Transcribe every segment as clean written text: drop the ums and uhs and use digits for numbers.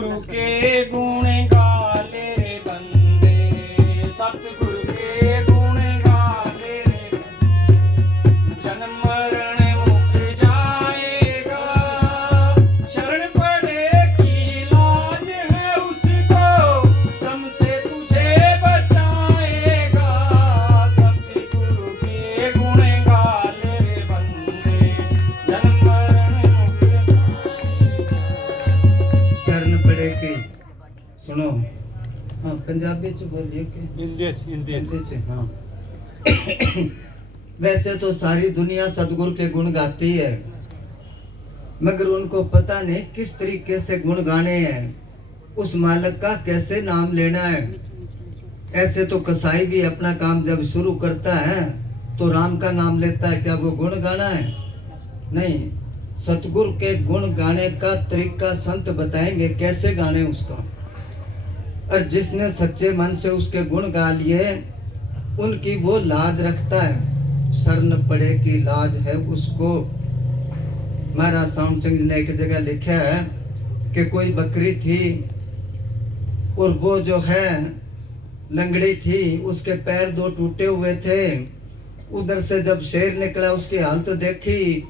सतगुरु के गुण गा ले रे बंदे, सतगुरु के गुण गा ले रे बंदे। जन्म मरण मुक जाएगा, शरण पड़े की लाज है उसको, दम से तुझे बचाएगा। सतगुरु के गुण गा ले रे बंदे, जन्म मरण मुक जाएगा। शरण पड़े की सुनो। हाँ पंजाबी च बोलिए कि हिंदी से हाँ। वैसे तो सारी दुनिया सतगुरु के गुण गाती है, मगर उनको पता नहीं किस तरीके से गुण गाने हैं, उस मालिक का कैसे नाम लेना है। ऐसे तो कसाई भी अपना काम जब शुरू करता है तो राम का नाम लेता है, क्या वो गुण गाना है? नहीं, सतगुरु के गुण गाने का तरीका संत बताएंगे कैसे गाने उसका। और जिसने सच्चे मन से उसके गुण गा लिए उनकी वो लाज रखता है, शरण पड़े की लाज है उसको। महाराज साउंड ने एक जगह लिखा है कि कोई बकरी थी और वो जो है लंगड़ी थी, उसके पैर दो टूटे हुए थे। उधर से जब शेर निकला उसकी हालत देखी,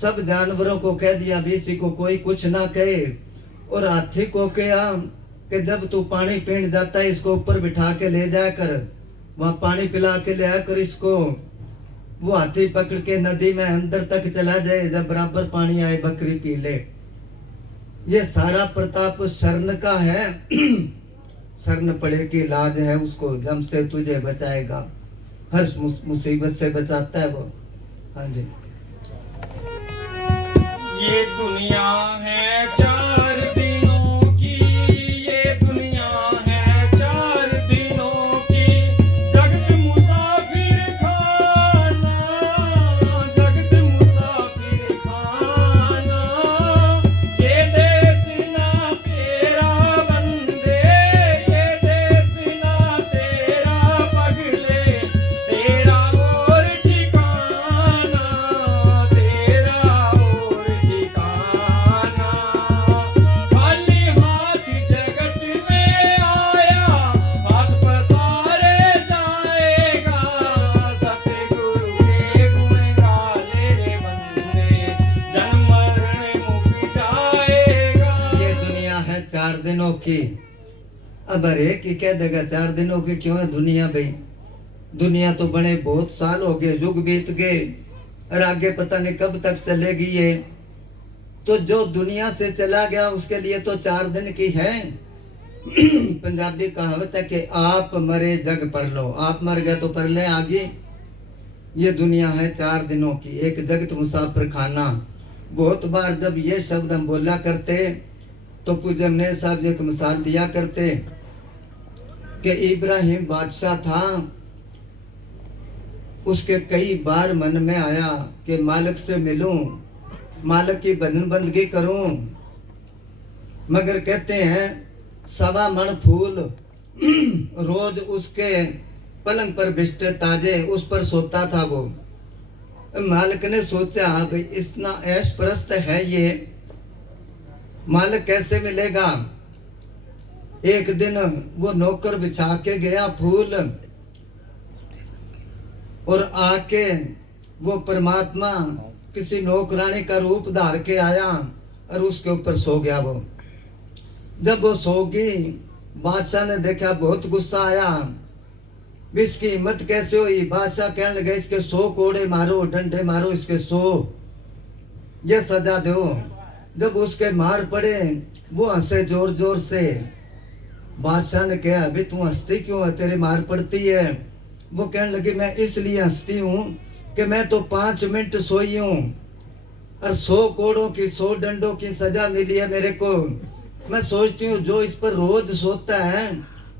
सब जानवरों को कह दिया भी इसी को कोई कुछ ना कहे। और हाथी को कहा कि जब तू पानी पीने जाता है इसको ऊपर बिठा के ले जाया कर, वहां पानी पिला के ले आया कर इसको। वो हाथी पकड़ के नदी में अंदर तक चला जाए, जब बराबर पानी आए बकरी पी ले। ये सारा प्रताप शरण का है। शरण पड़े की लाज है उसको, जम से तुझे बचाएगा, हर मुसीबत से बचाता है वो। हाँ जी। ये दुनिया है चार दिनों की, ये दुनिया है चार दिनों की, जगत मुसाफिर खाना, जगत मुसाफिर खाना। ये देश ना तेरा बंदे, ये देश ना तेरा पगले, तेरा और ठिकाना, तेरा और ठिकाना। खाली हाथ जगत में आया, हाथ पसारे जाएगा। सतगुरु के गुण गा ले रे बंदे, जन्म मरण मुक जाएगा। ये दुनिया है चार दिनों की। अब हर एक ही कह देगा चार दिनों की क्यों है दुनिया भाई? दुनिया तो बने बहुत साल हो गए, युग बीत गए, और आगे पता नहीं कब तक चलेगी ये। तो जो दुनिया से चला गया उसके लिए तो चार दिन की है। पंजाबी कहावत है कि आप मरे जग पर लो, आप मर गए तो पर ले आगे। ये दुनिया है चार दिनों की, एक जगत मुसाफिर खाना। बहुत बार जब ये शब्द हम बोला करते तो पूज्य अमने साहब जी एक मिसाल दिया करते कि इब्राहिम बादशाह था, उसके कई बार मन में आया कि मालिक से मिलूं, मालिक की भजन बंदगी करूं, मगर कहते हैं 1.25 मन फूल रोज उसके पलंग पर बिस्ते ताजे उस पर सोता था वो। मालिक ने सोचा भाई इतना ऐश परस्त है ये, मालिक कैसे मिलेगा। एक दिन वो नौकर बिछा के गया फूल, और आके वो परमात्मा किसी नौकरानी का रूप धार के आया और उसके ऊपर सो गया वो। जब वो सो गई, बादशाह ने देखा, बहुत गुस्सा आया, इसकी हिम्मत कैसे हुई। बादशाह कहने लगे इसके 100 कोड़े मारो, डंडे मारो, इसके 100 ये सजा दो। जब उसके मार पड़े वो हंसे जोर जोर से। बादशाह ने कहा अभी तू हंसती क्यों है, तेरे मार पड़ती है। वो कहने लगी मैं इसलिए हंसती हूँ कि मैं तो 5 मिनट सोई हूँ और 100 कोड़ों की 100 डंडों की सजा मिली है मेरे को। मैं सोचती हूँ जो इस पर रोज सोता है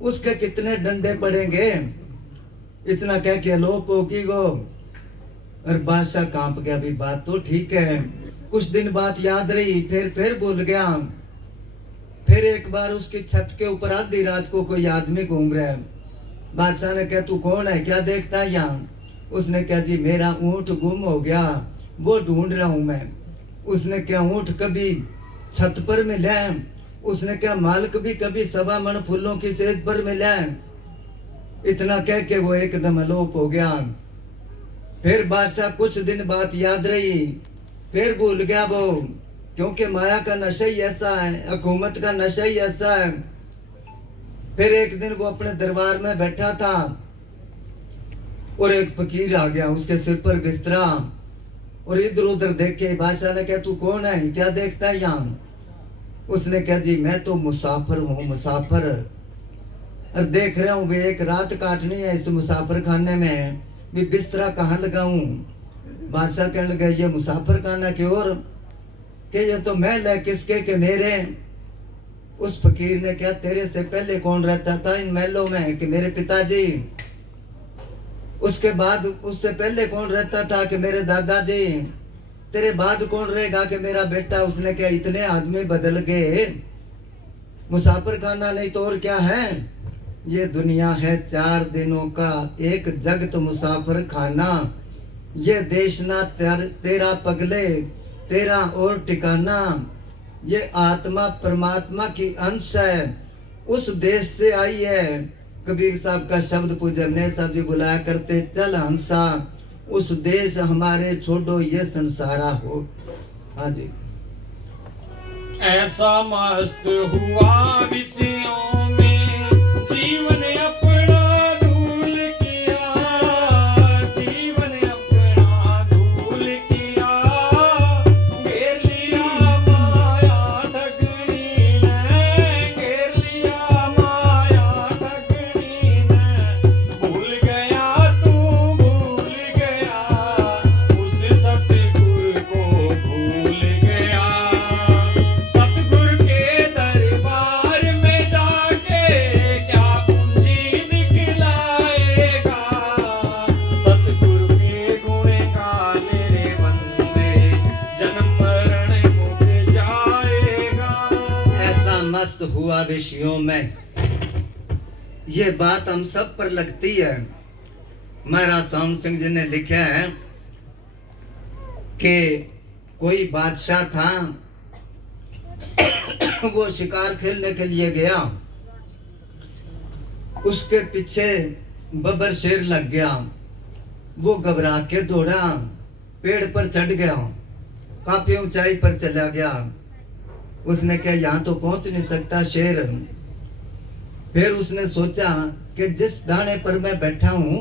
उसके कितने डंडे पड़ेंगे। इतना कह के अलोप होगी वो। और बादशाह कांप गया, भी बात तो ठीक है। कुछ दिन बात याद रही, फिर भूल गया। फिर एक बार उसकी छत के ऊपर आधी रात को कोई आदमी घूम रहा है। बादशाह ने कहा तू कौन है, क्या देखता है यहाँ? उसने कहा जी मेरा ऊंट गुम हो गया, वो ढूंढ रहा हूं मैं। उसने कहा ऊंट कभी छत पर मिला है? उसने क्या मालिक भी कभी 1.25 मन फूलों की सेज पर मिला है? इतना कह के वो एकदम अलोप हो गया। फिर बादशाह कुछ दिन बात याद रही, फिर भूल गया वो, क्योंकि माया का नशा ही ऐसा है, हुकूमत का नशा ही ऐसा है। फिर एक दिन वो अपने दरबार में बैठा था और एक फकीर आ गया, उसके सिर पर बिस्तरा, और इधर उधर देखे। बादशाह ने कहा तू कौन है, क्या देखता है यहाँ? उसने कहा जी मैं तो मुसाफिर हूँ, मुसाफिर, और देख रहा हूँ वे एक रात काटनी है इस मुसाफिर खाने में, भी बिस्तरा कहाँ लगाऊं? बादशाह कहने लगा ये मुसाफिर खाना की और कि ये तो महल है किसके के मेरे। उस फकीर ने कहा तेरे से पहले कौन रहता था इन महलों में? कि मेरे पिताजी। उसके बाद उससे पहले कौन रहता था? कि मेरे दादाजी। तेरे बाद कौन रहेगा? कि मेरा बेटा। उसने कहा इतने आदमी बदल गए, मुसाफिर खाना नहीं तो और क्या है? ये दुनिया है 4 दिनों का एक जगत मुसाफिर खाना। ये देश ना तेरा पगले, तेरा और ठिकाना। ये आत्मा परमात्मा की अंश है, उस देश से आई है। कबीर साहब का शब्द पूज्य ने साहब जी बुलाया करते, चल हंसा उस देश हमारे छोड़ो ये संसारा हो। हाँ जी। ऐसा मस्त हुआ विषयों में जीवन अपना धूल किया, जीवन अपना धूल किया। घेर लिया माया ठगनी ने, घेर लिया माया ठगनी ने। भूल गया तू भूल गया, उस सतगुरु को भूल गया। सतगुरु के दरबार में जाके क्या पूंजी निकलाएगा? सतगुरु के गुण गाने रे बंदे, जन्म मरण मुक जाएगा। ऐसा मस्त हुआ विषयों में, ये बात हम सब पर लगती है। महाराज साउंड सिंह जी ने लिखा है कि कोई बादशाह था, वो शिकार खेलने के लिए गया, उसके पीछे बब्बर शेर लग गया। वो घबरा के दौड़ा, पेड़ पर चढ़ गया, काफी ऊंचाई पर चला गया। उसने कहा यहाँ तो पहुंच नहीं सकता शेर। फिर उसने सोचा कि जिस डाने पर मैं बैठा हूं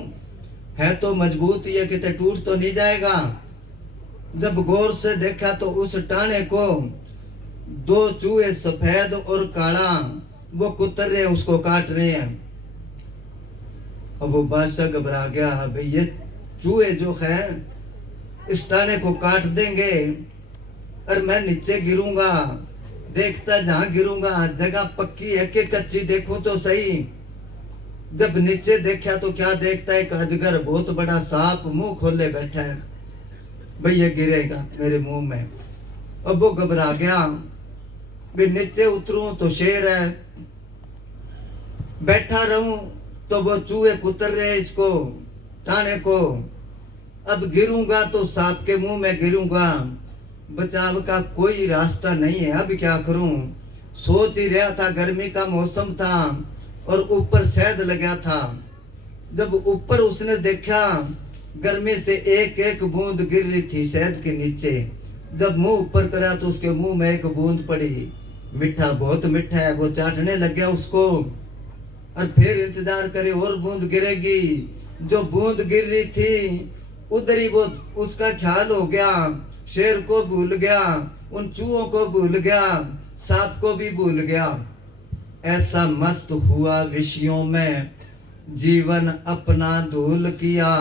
है तो मजबूत, ये कितने टूट तो नहीं जाएगा। जब गौर से देखा तो उस टाने को 2 चूहे सफेद और काला वो कुतर रहे, उसको काट रहे हैं। अब वो बादशाह घबरा गया, भाई ये चूहे जो है इस टाने को काट देंगे और मैं नीचे गिरूंगा। देखता जहां गिरूंगा जगह पक्की है कि कच्ची, देखूं तो सही। जब नीचे देखा तो क्या देखता है? एक अजगर, बहुत बड़ा सांप मुंह खोले बैठा है। भाई ये गिरेगा मेरे मुंह में। अब वो घबरा गया, भी नीचे उतरूं तो शेर है, बैठा रहूं तो वो चूहे कुतर रहे इसको, टाने को। अब गिरूंगा तो सांप के मुंह में गिरूंगा, बचाव का कोई रास्ता नहीं है। अब क्या करूं? सोच ही रहा था, गर्मी का मौसम था और ऊपर शहद लगा था। जब ऊपर उसने देखा गर्मी से एक एक बूंद गिर रही थी शहद के नीचे। जब मुंह ऊपर करा तो उसके मुंह में एक बूंद पड़ी, मीठा, बहुत मीठा है। वो चाटने लग गया उसको, और फिर इंतजार करे और बूंद गिरेगी। जो बूंद गिर रही थी उधर ही वो उसका ख्याल हो गया, शेर को भूल गया, उन चूहों को भूल गया, सांप को भी भूल गया। ऐसा मस्त हुआ विषयों में, जीवन अपना धूल किया,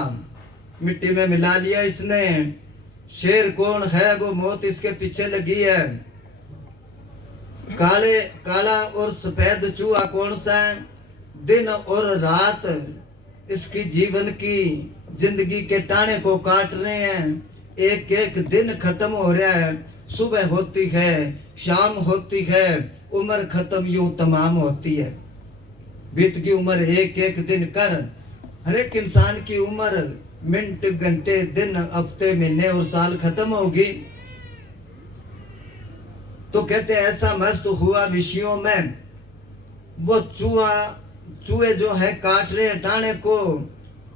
मिट्टी में मिला लिया इसने। शेर कौन है? वो मौत इसके पीछे लगी है। काला और सफेद चूहा कौन सा है? दिन और रात इसकी जीवन की जिंदगी के टाणे को काट रहे हैं। एक एक दिन खत्म हो रहा है, सुबह होती है, शाम होती है, उम्र खत्म यूं तमाम होती है। बीत की उम्र एक एक दिन कर, हर एक इंसान की उम्र मिनट, घंटे, दिन, हफ्ते, महीने और साल खत्म होगी। तो कहते हैं ऐसा मस्त हुआ विषयों में, वो चूहे जो है काट रहे हैं टाणे को,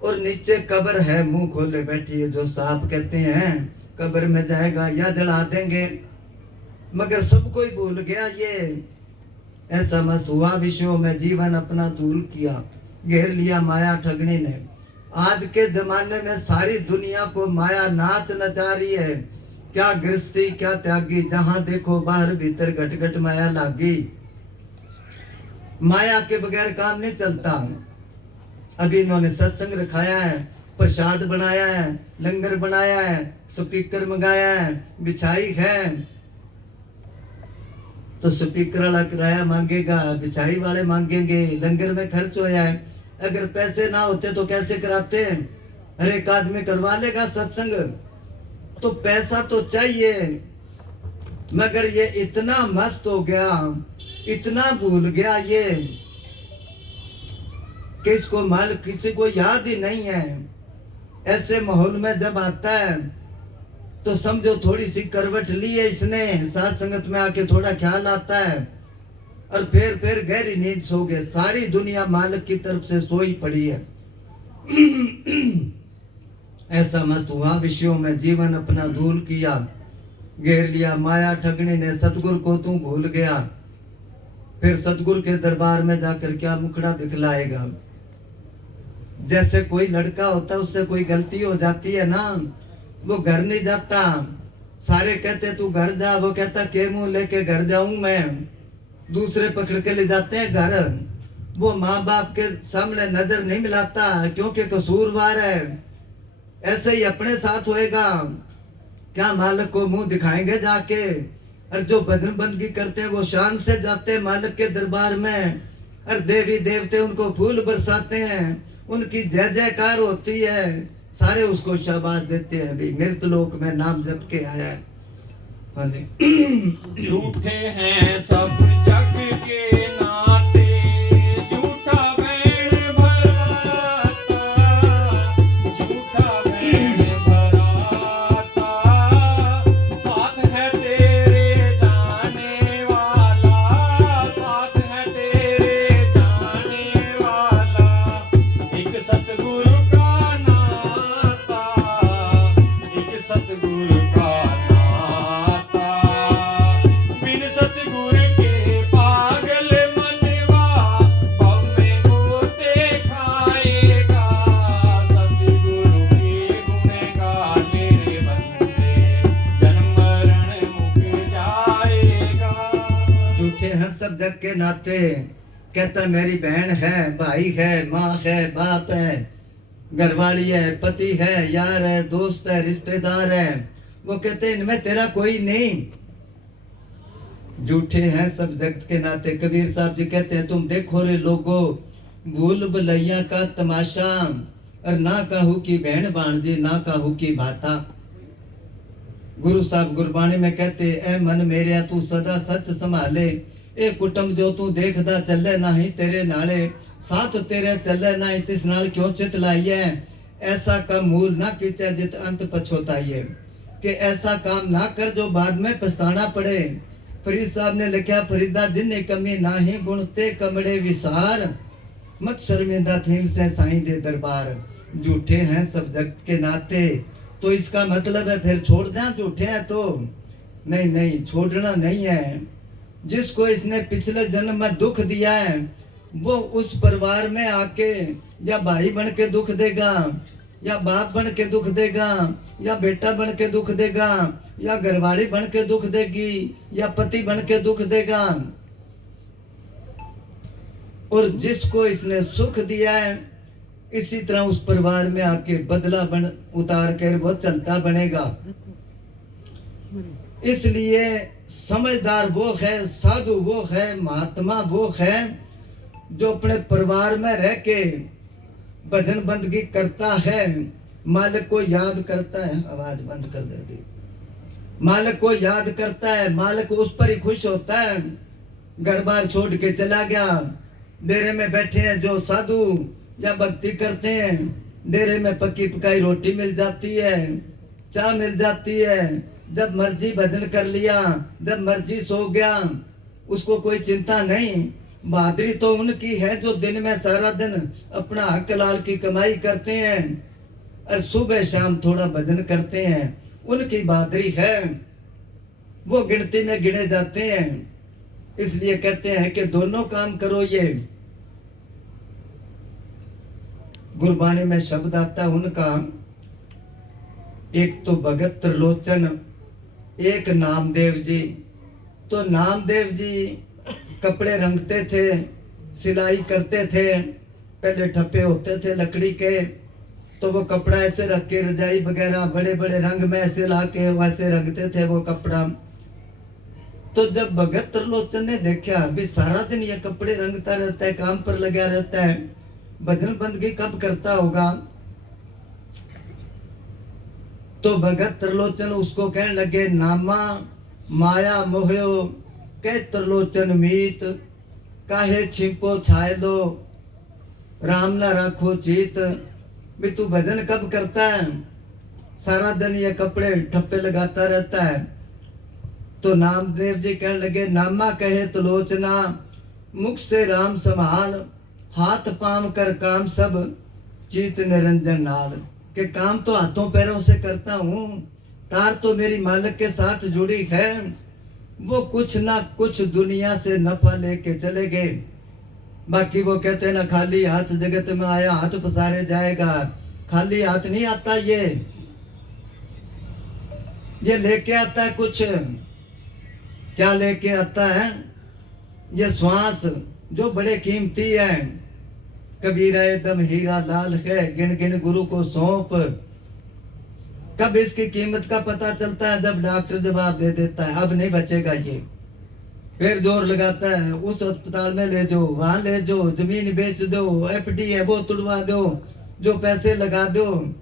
और नीचे कब्र है मुंह खोले बैठी है, जो सांप कहते हैं कब्र में जाएगा या जला देंगे। मगर सब कोई भूल गया ये। ऐसा मस्त हुआ विषयों में, जीवन अपना धूल किया, घेर लिया माया ठगनी ने। आज के जमाने में सारी दुनिया को माया नाच नचा रही है। क्या गृहस्थी क्या त्यागी, जहां देखो बाहर भीतर घट घट माया लागी। माया के बगैर काम नहीं चलता। अभी इन्होंने सत्संग रखाया है, प्रसाद बनाया है, लंगर बनाया है, स्पीकर मंगाया है, बिछाई है, तो स्पीकर वाला किराया मांगेगा, बिछाई वाले मांगेंगे, लंगर में खर्च होया है। अगर पैसे ना होते तो कैसे कराते? हर एक आदमी करवा लेगा सत्संग, तो पैसा तो चाहिए। मगर ये इतना मस्त हो गया, इतना भूल गया ये, कि इसको माल किसी को याद ही नहीं है। ऐसे माहौल में जब आता है तो समझो थोड़ी सी करवट ली है इसने, साथ संगत में आके थोड़ा ख्याल आता है, और फिर गहरी नींद सो गए। सारी दुनिया मालिक की तरफ से सोई पड़ी है। ऐसा मस्त हुआ विषयों में, जीवन अपना धूल किया, घेर लिया माया ठगनी ने, सतगुरु को तू भूल गया। फिर सतगुरु के दरबार में जाकर क्या मुखड़ा दिखलाएगा। जैसे कोई लड़का होता है, उससे कोई गलती हो जाती है ना, वो घर नहीं जाता। सारे कहते तू घर जा, वो कहता के मुंह लेके घर जाऊं मैं। दूसरे पकड़ के ले जाते हैं घर। वो माँ बाप के सामने नजर नहीं मिलाता, क्योंकि कसूरवार है। ऐसे ही अपने साथ होएगा। क्या मालिक को मुंह दिखाएंगे जाके? और जो भजन बंदगी करते हैं वो शान से जाते हैं मालिक के दरबार में, और देवी देवते उनको फूल बरसाते हैं, उनकी जय जयकार होती है, सारे उसको शाबाश देते हैं। भी मृत लोक में नाम जप के आया है। हाँ जी। झूठे हैं सब जग के नाते, झूठा बैण भराता, झूठा बैण भराता, साथ है तेरे जाने वाला, साथ है तेरे जाने वाला, एक सतगुरु का नाता, एक सतगुरु का नाता, बिन सतगुरु के पागल मनवा भव में गोते खाएगा, सतगुरु के गुण गाले रे बंदे, जन्म मरण मुक जाएगा। झूठे हैं सब जग के नाते। कहता मेरी बहन है, भाई है, माँ है, बाप है, घरवाली है, पति है, यार है, दोस्त है, रिश्तेदार है। वो कहते इनमें तेरा कोई नहीं। झूठे हैं सब जगत के नाते। कबीर साहब जी कहते हैं तुम देखो रे लोगो, भूल भुलैया का तमाशा, और ना कहू की बहन भाणजी, ना कहू की भाता। गुरु साहब गुरबाणी में कहते ए मन मेरे तू सदा सच संभाले, ए कुटुंब जो तू देखदा चले नाही तेरे नाले, साथ तेरे चले नाही तिस नाल क्यों चित लाइए। ऐसा काम मूल ना कीचे जित अंत पछोताइए, कि ऐसा काम ना कर जो बाद में पछताना पड़े। फरीद साहब ने लिखा फरीदा जिन्हें कमी नाही गुण ते कमड़े विसार, मत शर्मिंदा थीम से साईं दे दरबार। झूठे हैं सब जगत के नाते, तो इसका मतलब है फिर छोड़ दें झूठे हैं तो? नहीं नहीं, छोड़ना नहीं है। जिसको इसने पिछले जन्म में दुख दिया है, वो उस परिवार में आके या भाई बन के दुख देगा, या बाप बन के दुख देगा, या बेटा बन के दुख देगा, या घरवाली बन के दुख देगी, या पति बन के दुख देगा। और जिसको इसने सुख दिया है, इसी तरह उस परिवार में आके बदला बन उतार कर वो चलता बनेगा। इसलिए समझदार वो है, साधु वो है, महात्मा वो है जो अपने परिवार में रह के भजन बंदगी करता है, मालिक को याद करता है। आवाज बंद कर दे दी। मालिक को याद करता है, मालिक उस पर ही खुश होता है। घर बार छोड़ के चला गया, डेरे में बैठे हैं जो साधु या भक्ति करते हैं, डेरे में पकी पकाई रोटी मिल जाती है, चाय मिल जाती है, जब मर्जी भजन कर लिया, जब मर्जी सो गया, उसको कोई चिंता नहीं। बहादुरी तो उनकी है जो दिन में सारा दिन अपना हक लाल की कमाई करते हैं और सुबह शाम थोड़ा भजन करते हैं, उनकी बहादुरी है, वो गिनती में गिने जाते हैं। इसलिए कहते हैं कि दोनों काम करो। ये गुरबाणी में शब्द आता है उनका, एक तो भगत त्रिलोचन, एक नामदेव जी। तो नामदेव जी कपड़े रंगते थे, सिलाई करते थे, पहले ठप्पे होते थे लकड़ी के, तो वो कपड़ा ऐसे रख के रजाई वगैरह बड़े बड़े रंग में ऐसे ला के वैसे रंगते थे वो कपड़ा। तो जब भगत त्रिलोचन ने देखा भी सारा दिन ये कपड़े रंगता रहता है, काम पर लगा रहता है, भजन बंदगी कब करता होगा, तो भगत त्रिलोचन उसको कहने लगे, नामा माया मोहयो कह त्रिलोचन मीत, काहे छिपो छाए लो राम ना राखो चीत। भी तू भजन कब करता है, सारा दिन ये कपड़े ठप्पे लगाता रहता है। तो नामदेव जी कहने लगे, नामा कहे त्रिलोचना मुख से राम संभाल, हाथ पाम कर काम सब चीत निरंजन नाल। के काम तो हाथों पैरों से करता हूँ, तार तो मेरी मालिक के साथ जुड़ी है, वो कुछ ना कुछ दुनिया से नफा लेके चले गए। बाकी वो कहते हैं ना, खाली हाथ जगत में आया हाथ पसारे जाएगा। खाली हाथ नहीं आता, ये लेके आता है कुछ। क्या लेके आता है? ये श्वास जो बड़े कीमती है। कबीरा दम हीरा लाल है, गिन गिन गुरु को सौंप। कब इसकी कीमत का पता चलता है? जब डॉक्टर जवाब दे देता है अब नहीं बचेगा ये, फिर जोर लगाता है उस अस्पताल में ले जाओ, वहां ले जाओ, जमीन बेच दो, एफडी है वो तुड़वा दो, जो पैसे लगा दो,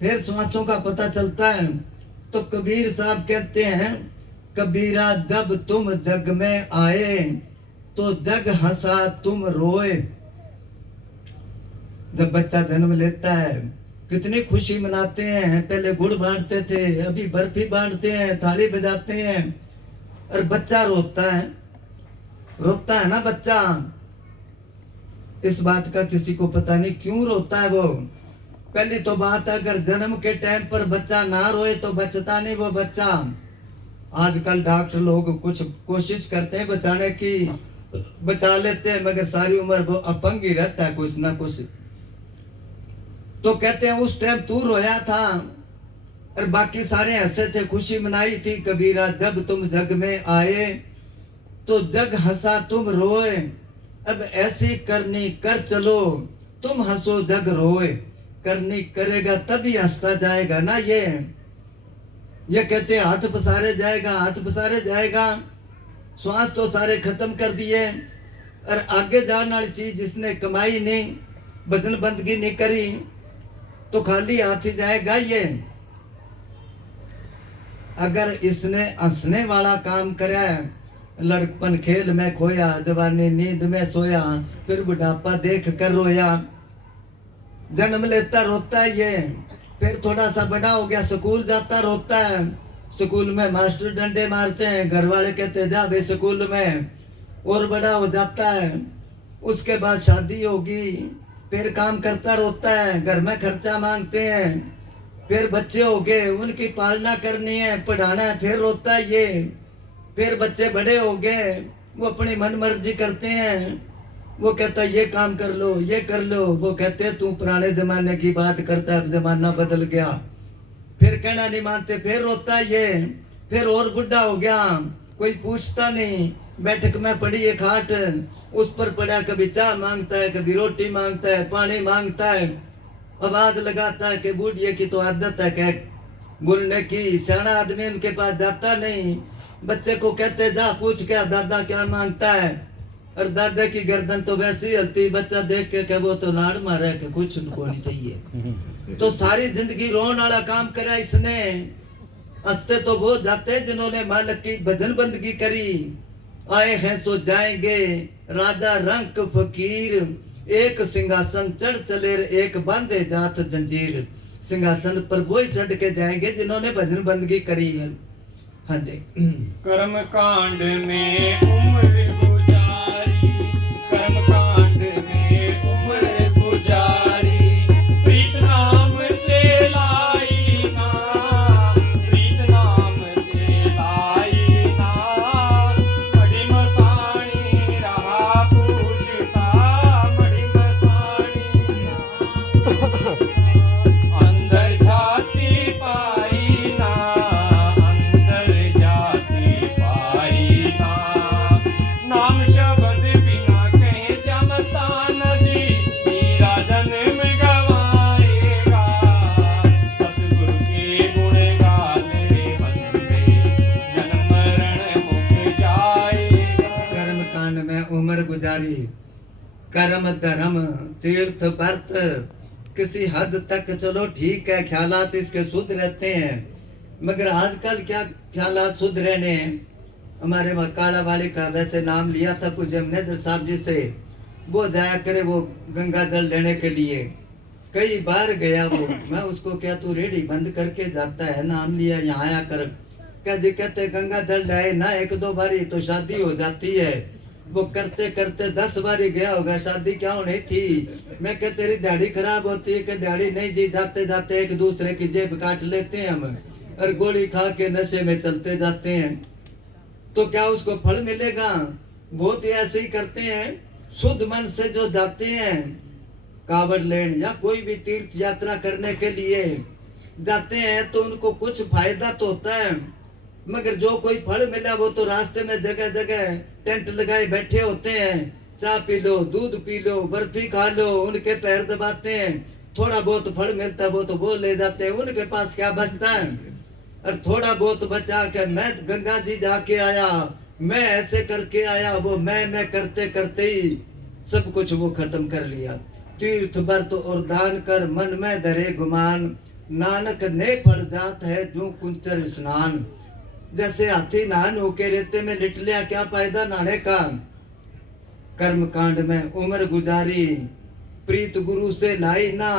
फिर श्वासों का पता चलता है। तो कबीर साहब कहते हैं, कबीरा जब तुम जग में आए तो जग हंसा तुम रोए। जब बच्चा जन्म लेता है कितनी खुशी मनाते हैं, पहले गुड़ बांटते थे, अभी बर्फी बांटते हैं, थाली बजाते हैं, और बच्चा रोता है ना बच्चा। इस बात का किसी को पता नहीं क्यों रोता है वो। पहली तो बात, अगर जन्म के टाइम पर बच्चा ना रोए तो बचता नहीं वो बच्चा। आजकल डॉक्टर लोग कुछ कोशिश करते हैं बचाने की, बचा लेते हैं, मगर सारी उम्र वो अपंग ही रहता है कुछ ना कुछ। तो कहते हैं उस टाइम तू रोया था और बाकी सारे हंसे थे, खुशी मनाई थी। कबीरा जब तुम जग में आए तो जग हंसा तुम रोए, अब ऐसी करनी कर चलो तुम हंसो जग रोए। करनी करेगा तभी हंसता जाएगा ना। ये कहते हैं हाथ पसारे जाएगा, हाथ पसारे जाएगा। श्वास तो सारे खत्म कर दिए, और आगे जाने वाली चीज जिसने कमाई नहीं, भजन बंदगी नहीं करी, तो खाली हाथ ही जाएगा ये। अगर इसने हंसने वाला काम करा है, लड़कपन खेल में खोया, जवानी नींद में सोया, फिर बुढ़ापा देख कर रोया। जन्म लेता रोता है ये, फिर थोड़ा सा बड़ा हो गया स्कूल जाता रोता है, स्कूल में मास्टर डंडे मारते हैं, घर वाले कहते जा भाई स्कूल में, और बड़ा हो जाता है। उसके बाद शादी होगी, फिर काम करता रोता है, घर में खर्चा मांगते हैं, फिर बच्चे हो गए उनकी पालना करनी है, पढ़ाना है, फिर रोता है ये। फिर बच्चे बड़े हो गए, वो अपनी मन मर्जी करते हैं, वो कहता है ये काम कर लो, ये कर लो, वो कहते हैं तू पुराने जमाने की बात करता है, अब जमाना बदल गया। फिर कहना नहीं मानते, फिर रोता है ये। फिर और बुढ़ा हो गया, कोई पूछता नहीं, बैठक में पड़ी एक खाट, उस पर पड़ा, कभी चाय मांगता है, कभी रोटी मांगता है, पानी मांगता है, आवाज लगाता है कि बूढ़िए की तो आदत है कह बोलने की। सियाना आदमी उनके पास जाता नहीं, बच्चे को कहते जा पूछ क्या दादा क्या मांगता है, और दादा की गर्दन तो वैसी हलती, बच्चा देख के वो तो नाड़ मारा के कुछ उनको नहीं सही है। तो सारी जिंदगी रोन वाला काम करा इसने। हंसते तो वो जाते जिन्होंने मालिक की भजन बंदगी करी। आए हैं सो जाएंगे राजा रंक फकीर, एक सिंहासन चढ़ चले एक बांधे जात जंजीर। सिंहासन पर वो ही चढ़ के जाएंगे जिन्होंने भजन बंदगी करी है। हाँ जी। कर्म कांड में उम्र गुजारी, कर्म कांड में उम्र गुजारी, प्रीत नाम से लाई ना, प्रीत नाम से लाई ना, मड़ी मसाणी रहा पूजता, मड़ी मसाणी अंदर जाति पाई ना, अंदर जाति पाई ना, नाम शब्द बिना कहीं श्याम स्थान जी, मेरा जन्म गवाएगा, सतगुरु के गुण गाने बंदे, जन्म मरण मुक जाएगा। कर्म कांड में उम्र गुजारी, कर्म धर्म तीर्थ व्रत किसी हद तक चलो ठीक है, ख्यालात इसके शुद्ध रहते हैं, मगर आजकल क्या ख्यालात शुद्ध रहने हैं। हमारे वहाँ काला वाली का वैसे नाम लिया था पूज्य मनेंद्र साहब जी से, वो जाया करे वो गंगा जल लेने के लिए, कई बार गया वो, मैं उसको क्या तू रेडी बंद करके जाता है, नाम लिया यहाँ आया कर, क्या जी कहते गंगा जल लाए ना एक दो बारी तो शादी हो जाती है, वो करते करते 10 बारी गया होगा, शादी क्या होनी थी। मैं क्या तेरी दाढ़ी खराब होती है, कि दाढ़ी नहीं जी, जाते जाते एक दूसरे की जेब काट लेते हैं हम, और गोली खा के नशे में चलते जाते हैं, तो क्या उसको फल मिलेगा। बहुत ही ऐसे ही करते हैं, शुद्ध मन से जो जाते हैं कावड़ लेन या कोई भी तीर्थ यात्रा करने के लिए जाते हैं, तो उनको कुछ फायदा तो होता है, मगर जो कोई फल मिला वो तो रास्ते में जगह जगह टेंट लगाए बैठे होते हैं, चाय पी लो, दूध पी लो, बर्फी खा लो, उनके पैर दबाते हैं, थोड़ा बहुत फल मिलता है वो तो वो ले जाते हैं, उनके पास क्या बचता है। और थोड़ा बहुत बचा के मैं गंगा जी जाके आया, मैं ऐसे करके आया, वो मैं करते करते ही सब कुछ वो खत्म कर लिया। तीर्थ व्रत और दान कर मन में धरे गुमान, नानक ने पड़ जात है जो कुंचर स्नान। जैसे हाथी नहान होके रेते में लिट लिया, क्या फायदा नहाने का। कर्म कांड में उम्र गुजारी, प्रीत गुरु से लाई ना,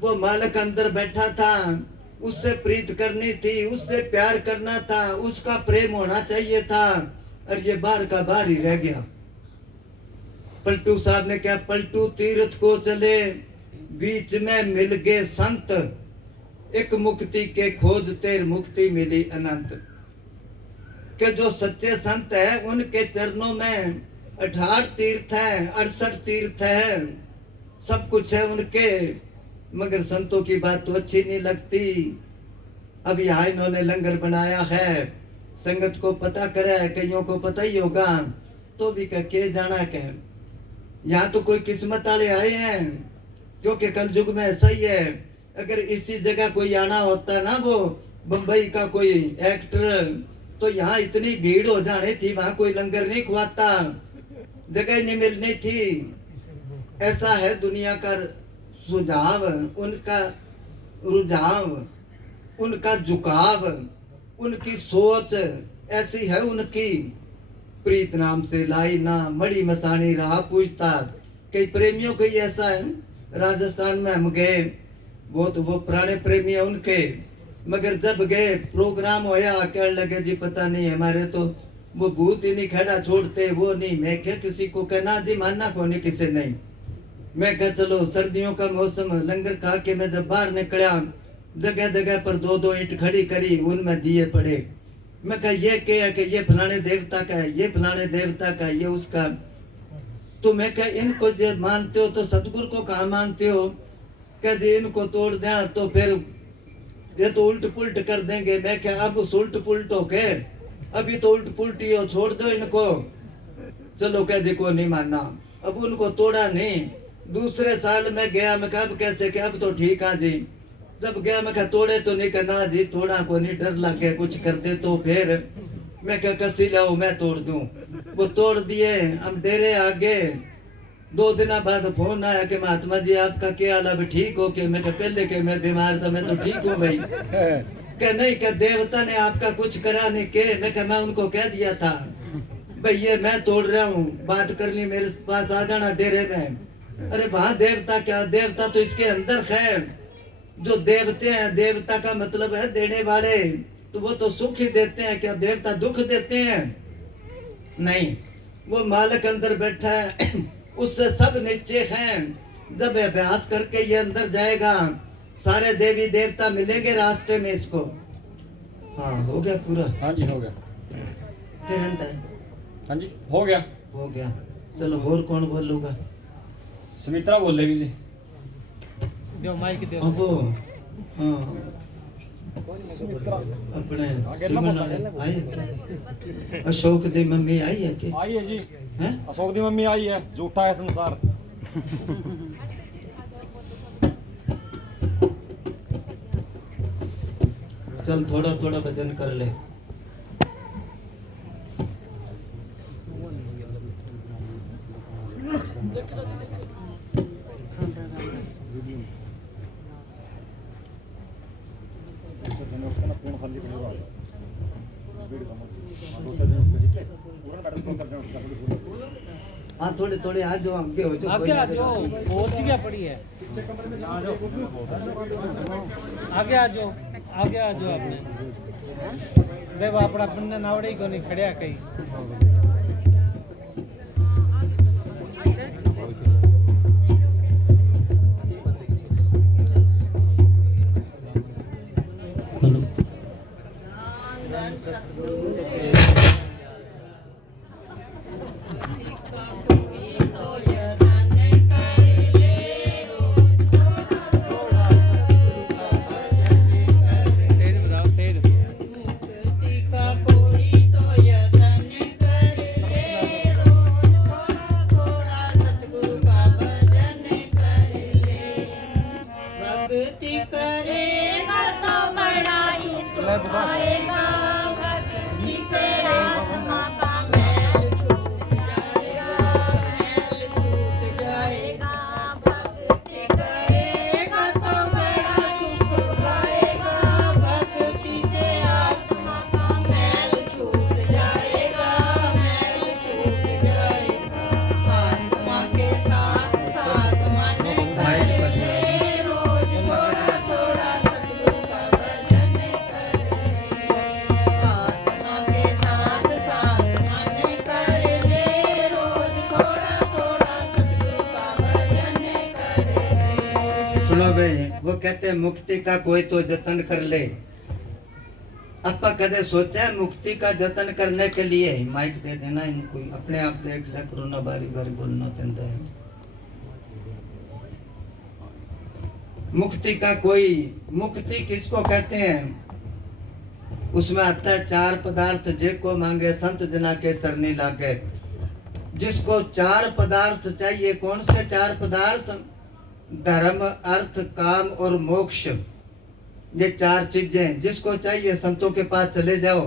वो मालक अंदर बैठा था, उससे प्रीत करनी थी, उससे प्यार करना था, उसका प्रेम होना चाहिए था, और ये बाहर का बाहर ही रह गया। पलटू साहब ने क्या, पलटू तीर्थ को चले, बीच में मिल गए संत, एक मुक्ति के खोजते मुक्ति मिली अनंत। के जो सच्चे संत है उनके चरणों में 68 तीर्थ है, 68 तीर्थ है, सब कुछ है उनके, मगर संतों की बात तो अच्छी नहीं लगती। अब यहाँ इन्होंने लंगर बनाया है, संगत को पता करा है, कईयों को पता ही होगा, तो भी के जाना क्या, यहाँ तो कोई किस्मत वाले आए हैं, क्योंकि कल युग में ऐसा ही है। अगर इसी जगह कोई आना होता ना, वो बम्बई का कोई एक्टर, तो यहाँ इतनी भीड़ हो जानी थी, वहां कोई लंगर नहीं खुआता, जगह नहीं मिलनी थी। ऐसा है दुनिया का सुझाव, उनका रुझाव, उनका झुकाव, उनकी सोच ऐसी है उनकी। प्रीत नाम से लाई ना, मड़ी मसानी रहा पूछता। कई प्रेमियों का ही ऐसा है। राजस्थान में हम गए, बहुत वो पुराने प्रेमी है उनके, मगर जब गए प्रोग्राम होया, कहने लगे जी पता नहीं हमारे तो वो भूत ही नहीं खड़ा छोड़ते, वो नहीं। मैं क्या किसी को कहना जी मानना को नहीं, किसी नहीं। मैं क्या चलो सर्दियों का मौसम, लंगर खा के मैं जब बाहर निकला, जगह जगह पर 2-2 ईंट खड़ी करी, उनमें दिए पड़े। मैं कहा ये क्या है, कि ये फलाने देवता का है, ये फलाने देवता का, ये उसका। तो मैं क्या इनको जो मानते हो तो सतगुरु को कहाँ मानते हो, क्या जी इनको तोड़ दें तो फिर ये तो उल्ट पुल्ट कर देंगे। मैं क्या अब उस उल्ट पुल्ट हो के, अभी तो उल्ट पुल्टी हो, छोड़ दो इनको। चलो कह जी को नहीं मानना, अब उनको तोड़ा नहीं। दूसरे साल में गया, मैं कहा अब कैसे, क्या अब तो ठीक है जी। जब गया मैं कहा तोड़े तो नहीं, करना जी थोड़ा को नहीं, डर लग गया कुछ कर दे तो। फिर मैं क्या कसी लाओ मैं तोड़ दूं, वो तोड़ दिए। हम देरे आगे 2 दिन बाद फोन आया कि महात्मा जी आपका क्या हाल, अब ठीक हो के। मैं कहा पहले के मैं बीमार था, मैं तो ठीक हूँ भाई। क्या नहीं, क्या देवता ने आपका कुछ करा नहीं के। मैं कहा मैं उनको कह दिया था भाई ये मैं तोड़ रहा हूँ, बात करनी मेरे पास आ जाना डेरे में। अरे वहां देवता क्या, देवता तो इसके अंदर है। जो देवते हैं, देवता का मतलब है देने वाले, तो वो तो सुख ही देते हैं, क्या देवता दुख देते हैं? नहीं, वो मालिक अंदर बैठा है, उससे सब नीचे हैं। जब अभ्यास करके ये अंदर जाएगा, सारे देवी देवता मिलेंगे रास्ते में इसको। हाँ, हो गया पूरा? हाँ जी हो गया। फिर अंदर हाँ जी हो गया। हो गया। चलो और कौन बोलूगा? सुमित्रा बोलेगी जी। अब हाँ, अपने सुमन वाले आई, अशोक दी मम्मी आई है कि? आई है जी। हैं? अशोक दी मम्मी आई है। झूठा है संसार। चल थोड़ा थोड़ा भजन कर ले। हाँ, थोड़े थोड़े आ जाओ, आगे हो जाओ, आगे आ जाओ, और जगह पड़ी है। आगे आ जाओ, आगे आ जाओ। आपने देखो अपना बंदा नावड़े को नहीं खड़िया कहीं। तेज बताओ, तेज। भक्ति करेगा तो बड़ा ही सुख आएगा, भक्ति से आत्मा का मैल छूट जाएगा, मैल छूट जाएगा। भक्ति करेगा तो बड़ा ही सुख आएगा, भक्ति से आत्मा का मैल छूट जाएगा, मैल छूट जाएगा। आत्मा के साथ साथ मन कर ले, रोज थोड़ा थोड़ा सतगुरु का भजन कर ले। आत्मा के साथ साथ मन कर ले, रोज थोड़ा थोड़ा सतगुरु का भजन कर ले। सुनो भाई, वो कहते हैं मुक्ति का कोई तो जतन कर ले। अपा कदे सोचा है मुक्ति का जतन करने के लिए? माइक दे देना इनको, अपने आप देख ले, कोरोना बारी बारी बोलना पड़ता है। मुक्ति का कोई, मुक्ति किसको कहते हैं? उसमें आता है चार पदार्थ जे को मांगे संत जना के सरनी लागे। जिसको चार पदार्थ चाहिए, कौन से चार पदार्थ? धर्म, अर्थ, काम और मोक्ष। ये चार चीजें जिसको चाहिए, संतों के पास चले जाओ।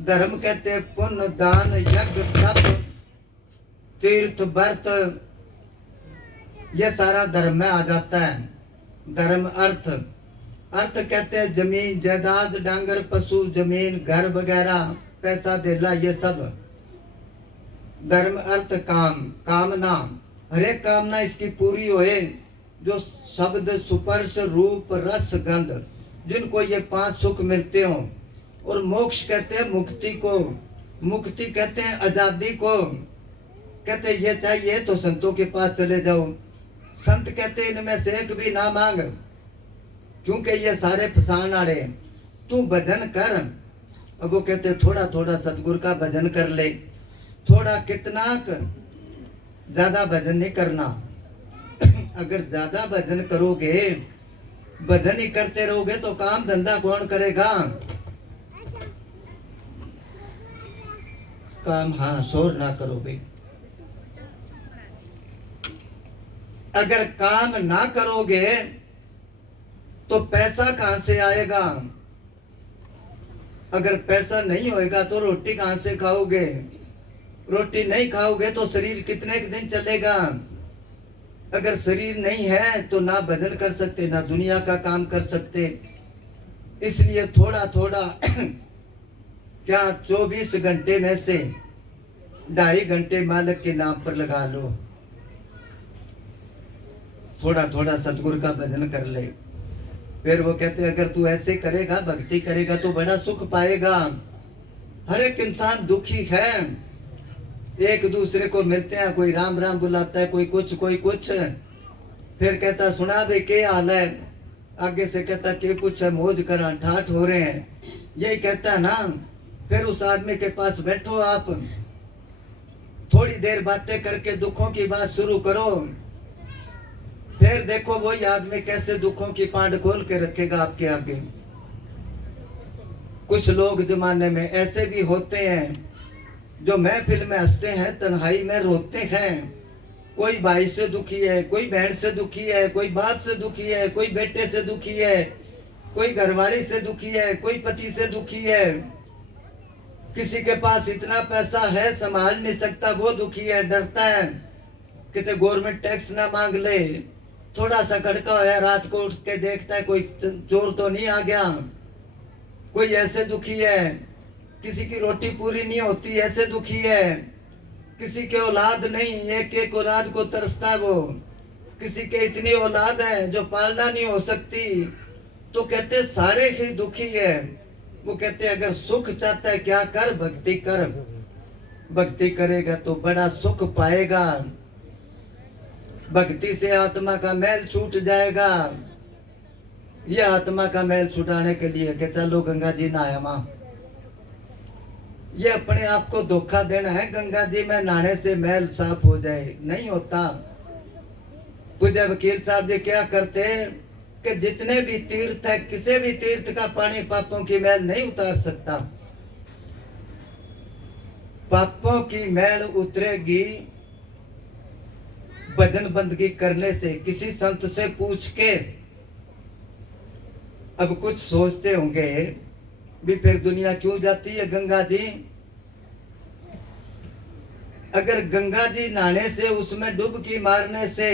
धर्म कहते हैं पुण्य, दान, यज्ञ, तप, तीर्थ, व्रत, ये सारा धर्म में आ जाता है। धर्म। अर्थ, अर्थ कहते हैं जमीन जायदाद, डांगर, पशु, जमीन, घर वगैरह, पैसा धेला, ये सब धर्म। अर्थ। काम, कामना, हर एक कामना इसकी पूरी होए, जो शब्द, स्पर्श, रूप, रस, गंध, जिनको ये पांच सुख मिलते हो। और मोक्ष कहते हैं मुक्ति को, मुक्ति कहते हैं आजादी को। कहते हैं ये चाहिए तो संतों के पास चले जाओ। संत कहते हैं इनमें से एक भी ना मांग, क्योंकि ये सारे फसान आ रहे। तू भजन कर। अब वो कहते थोड़ा थोड़ा सतगुरु का भजन कर ले। थोड़ा कितना, ज्यादा भजन नहीं करना। अगर ज्यादा भजन करोगे, भजन ही करते रहोगे तो काम धंधा कौन करेगा? काम, हाँ, शोर ना करो भाई। अगर काम ना करोगे तो पैसा कहां से आएगा? अगर पैसा नहीं होएगा तो रोटी कहां से खाओगे? रोटी नहीं खाओगे तो शरीर कितने दिन चलेगा? अगर शरीर नहीं है तो ना भजन कर सकते, ना दुनिया का काम कर सकते। इसलिए थोड़ा थोड़ा क्या 24 घंटे में से 2.5 घंटे मालिक के नाम पर लगा लो। थोड़ा थोड़ा सतगुरु का भजन कर ले। फिर वो कहते अगर तू ऐसे करेगा, भक्ति करेगा तो बड़ा सुख पाएगा। हर एक इंसान दुखी है, एक दूसरे को मिलते हैं, कोई राम राम बुलाता है, कोई कुछ कोई कुछ। फिर कहता सुना भाई क्या हाल है, आगे से कहता के कुछ है, मौज करा ठाठ हो रहे हैं, यही कहता ना। फिर उस आदमी के पास बैठो आप, थोड़ी देर बातें करके दुखों की बात शुरू करो, फिर देखो वही आदमी कैसे दुखों की पांड खोल के रखेगा आपके आगे। कुछ लोग जमाने में ऐसे भी होते हैं जो महफिल में हंसते हैं, तन्हाई में रोते हैं। कोई भाई से दुखी है, कोई बहन से दुखी है, कोई बाप से दुखी है, कोई बेटे से दुखी है, कोई घरवाली से दुखी है, कोई पति से दुखी है। किसी के पास इतना पैसा है संभाल नहीं सकता, वो दुखी है, डरता है कितने गवर्नमेंट टैक्स ना मांग ले। थोड़ा सा खड़का होया रात को उठ के देखता है कोई चोर तो नहीं आ गया। कोई ऐसे दुखी है, किसी की रोटी पूरी नहीं होती ऐसे दुखी है। किसी के औलाद नहीं, एक एक औलाद को तरसता है वो। किसी के इतनी औलाद है जो पालना नहीं हो सकती, तो कहते सारे ही दुखी है। वो कहते अगर सुख चाहता है क्या कर, भक्ति कर, भक्ति करेगा तो बड़ा सुख पाएगा। भक्ति से आत्मा का मैल छूट जाएगा। यह आत्मा का मैल छुटाने के लिए कि चलो गंगा जी नहाया मां, ये अपने आप को धोखा देना है। गंगा जी में नहाने से मैल साफ हो जाए, नहीं होता। पूज्य वकील साहब जी क्या करते कि जितने भी तीर्थ है, किसी भी तीर्थ का पानी पापों की मैल नहीं उतार सकता। पापों की मैल उतरेगी भजन बंदगी करने से। किसी संत से पूछ के, अब कुछ सोचते होंगे भी फिर दुनिया क्यों जाती है गंगा जी। अगर गंगा जी नहाने से, उसमें डुबकी मारने से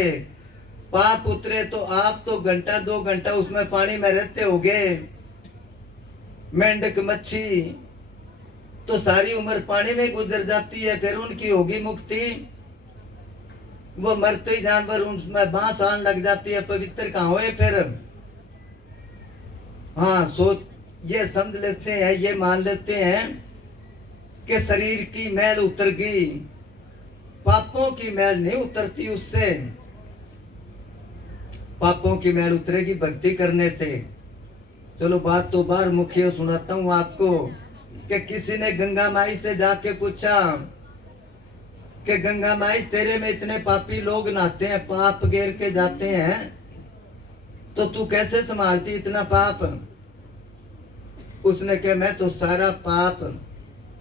पाप उतरे तो आप तो घंटा 2 घंटा उसमें पानी में रहते होगे। मेंढक मच्छी तो सारी उम्र पानी में गुजर जाती है, फिर उनकी होगी मुक्ति। वो मरते ही जानवर उसमें बांस आने लग जाती है, पवित्र कहाँ हुए फिर। हाँ सोच ये समझ लेते हैं, ये मान लेते हैं कि शरीर की मैल उतर गई, पापों की मैल नहीं उतरती उससे। पापों की मैल उतरेगी भक्ति करने से। चलो बात तो बार मुखिया सुनाता हूँ आपको कि किसी ने गंगा माई से जाके पूछा कि गंगा माई तेरे में इतने पापी लोग नहाते हैं, पाप घेर के जाते हैं, तो तू कैसे संभालती इतना पाप। उसने कहा मैं तो सारा पाप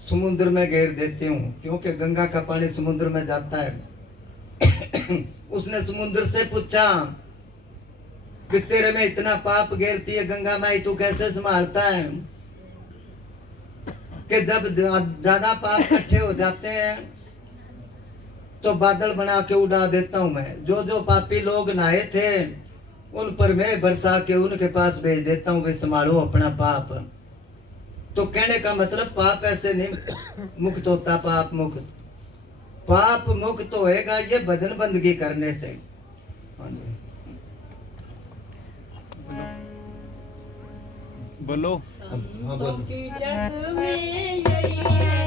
समुद्र में घेर देती हूँ, क्योंकि गंगा का पानी समुद्र में जाता है। उसने समुद्र से पूछा कि तेरे में इतना पाप घेरती है गंगा माई, तू कैसे संभालता है। कि जब ज्यादा पाप इकट्ठे हो जाते हैं तो बादल बना के उड़ा देता हूं मैं। जो जो पापी लोग नहाए थे उन पर मैं बरसा के उनके पास भेज देता हूँ, वे संभालो अपना पाप। तो कहने का मतलब पाप ऐसे नहीं मुक्त होता, पाप मुक्त, पाप मुक्त होएगा ये भजन बंदगी करने से। हाँ जी बोलो। हाँ बोलो। जग में यही है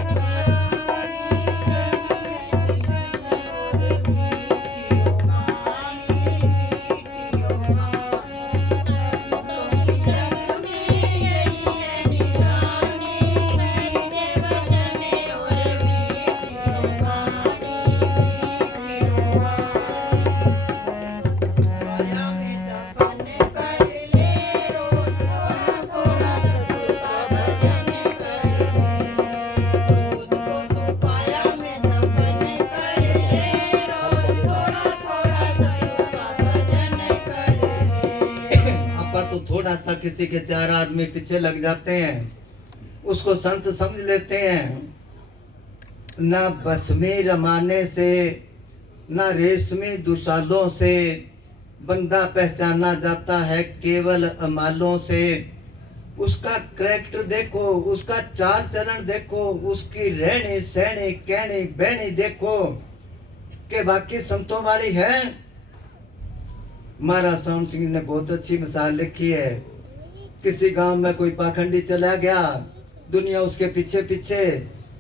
थोड़ा सा किसी के 4 आदमी पीछे लग जाते हैं, उसको संत समझ लेते हैं। ना बस में रमाने से, ना रेशमी दुशालों से बंदा पहचाना जाता है, केवल अमालों से। उसका करैक्टर देखो, उसका चाल चलन देखो, उसकी रहनी सहनी कहनी बहनी देखो कि बाकी संतों वाली है। महाराज साउंड सिंह ने बहुत अच्छी मिसाल लिखी है। किसी गांव में कोई पाखंडी चला गया, दुनिया उसके पीछे पीछे,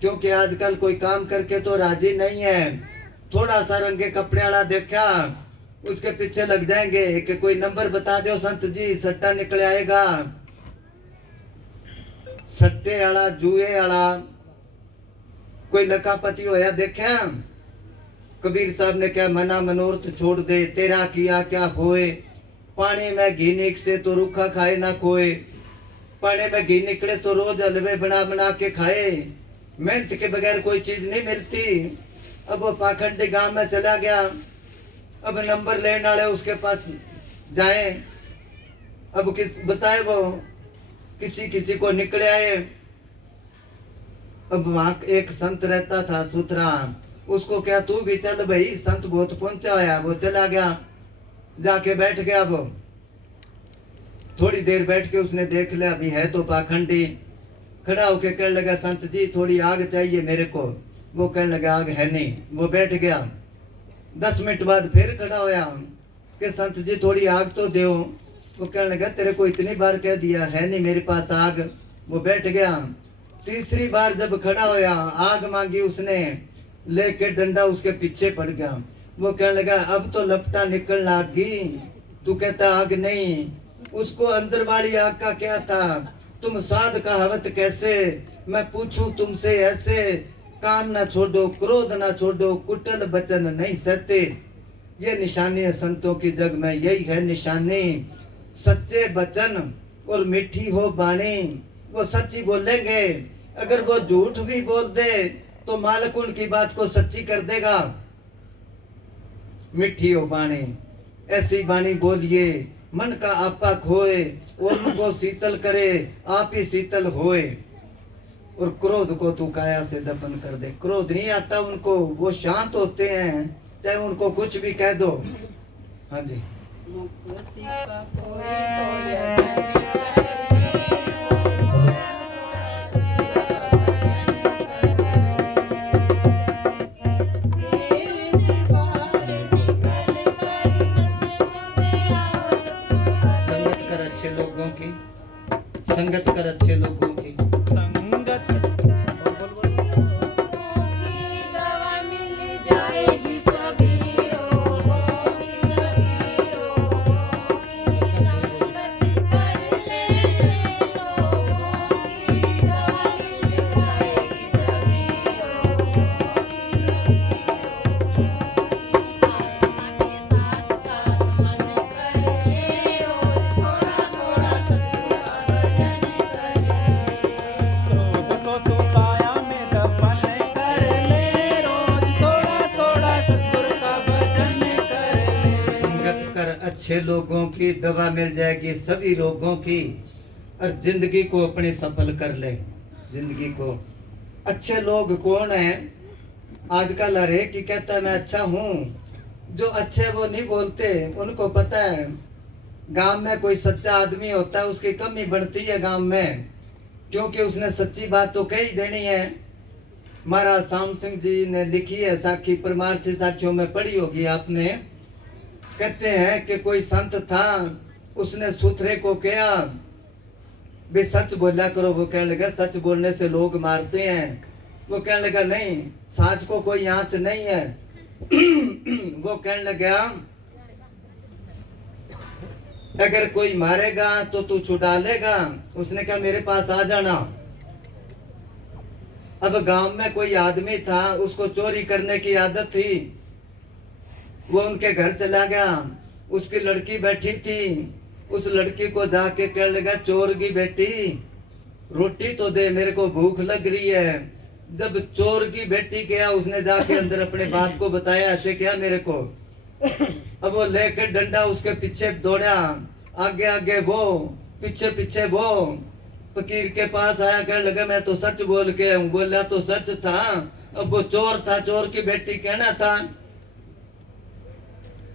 क्योंकि आजकल कोई काम करके तो राजी नहीं है। थोड़ा सा रंगे कपड़े वाला देखा, उसके पीछे लग जाएंगे कि कोई नंबर बता दो संत जी, सट्टा निकल आएगा। सट्टे वाला, जुए वाला, कोई लकापति होया देखा। कबीर साहब ने क्या मना मनोरथ छोड़ दे, तेरा किया क्या होए। पानी में घी निक से तो रूखा खाए ना खोए। पानी में घी निकले तो रोज हलवे बना बना के खाए। मेहनत के बगैर कोई चीज नहीं मिलती। अब वो पाखंडी गांव में चला गया, अब नंबर लेने वाले उसके पास जाए, अब किस बताए वो किसी किसी को निकले आए। अब वहां एक संत रहता था सुथरा, उसको क्या तू भी चल भाई, संत बहुत पहुंचा होया। वो चला गया, जाके बैठ गया। वो थोड़ी देर बैठ के उसने देख लिया अभी है तो पाखंडी। खड़ा होके कहने लगा संत जी थोड़ी आग चाहिए मेरे को। वो कहने लगा आग है नहीं। वो बैठ गया। 10 मिनट बाद फिर खड़ा होया कि संत जी थोड़ी आग तो दो। वो कहने लगा तेरे को इतनी बार कह दिया है नहीं मेरे पास आग। वो बैठ गया। तीसरी बार जब खड़ा होया, आग मांगी उसने, लेके डंडा उसके पीछे पड़ गया। वो कहने लगा अब तो लपटा निकल लागी, तू कहता आग नहीं। उसको अंदर वाली आग का क्या था, तुम साध कहावत कैसे, मैं पूछूं तुमसे ऐसे। काम ना छोड़ो, क्रोध ना छोड़ो, कुटल बचन नहीं सहते। ये निशानी है संतों की जग में, यही है निशानी। सच्चे बचन और मीठी हो बाणी, वो सच्ची बोलेंगे। अगर वो झूठ भी बोल दे तो मालिक उनकी बात को सच्ची कर देगा। मीठी हो बाणी, ऐसी बाणी बोलिए मन का आपा खोए, और उनको शीतल करे आप ही शीतल होए। और क्रोध को तू काया से दफन कर दे। क्रोध नहीं आता उनको, वो शांत होते हैं, चाहे उनको कुछ भी कह दो। हाँ जी। मुक्ति का कोई तो यज्ञ संगत कर अच्छे लोगों की। संगत की दवा मिल जाएगी सभी रोगों की, सभी रोगों की। संगत कर ले लोगों की दवा मिल जाएगी सभी रोगों की, आत्मा के साथ साथ मन कर ले रोज थोड़ा थोड़ा सत्संग का भजन कर ले। क्रोध को तू काया में दफन कर ले, रोज थोड़ा थोड़ा सतगुरु का भजन कर ले। संगत कर अच्छे लोगों की, दवा मिल जाएगी सभी रोगों की। और जिंदगी को अपनी सफल कर ले। जिंदगी को अच्छे लोग कौन है? आजकल हर एक ही कहता है मैं अच्छा हूँ। जो अच्छे वो नहीं बोलते, उनको पता है गांव में कोई सच्चा आदमी होता है उसकी कमी बढ़ती है गांव में, क्योंकि उसने सच्ची बात तो कही देनी है। महाराज साम सिंह जी ने लिखी है साखी, परमार्थी साखियों में पढ़ी होगी आपने। कहते हैं कि कोई संत था, उसने सुथरे को कहा भी सच बोला करो। वो कहने लगा सच बोलने से लोग मारते हैं। वो कहने लगा नहीं, साच को कोई आंच नहीं है। वो कहने लगा अगर कोई मारेगा तो तू छुड़ा लेगा। उसने कहा मेरे पास आ जाना। अब गांव में कोई आदमी था, उसको चोरी करने की आदत थी। वो उनके घर चला गया, उसकी लड़की बैठी थी। उस लड़की को जाके कहने लगा चोर की बेटी रोटी तो दे, मेरे को भूख लग रही है। जब चोर की बेटी गया, उसने जाके अंदर अपने बाप को बताया ऐसे क्या मेरे को। अब वो लेकर डंडा उसके पीछे दौड़ा, आगे आगे वो, पीछे पीछे वो। फकीर के पास आया, कहने लगा मैं तो सच बोल के हूँ। बोला तो सच था। अब वो चोर था, चोर की बेटी कहना था,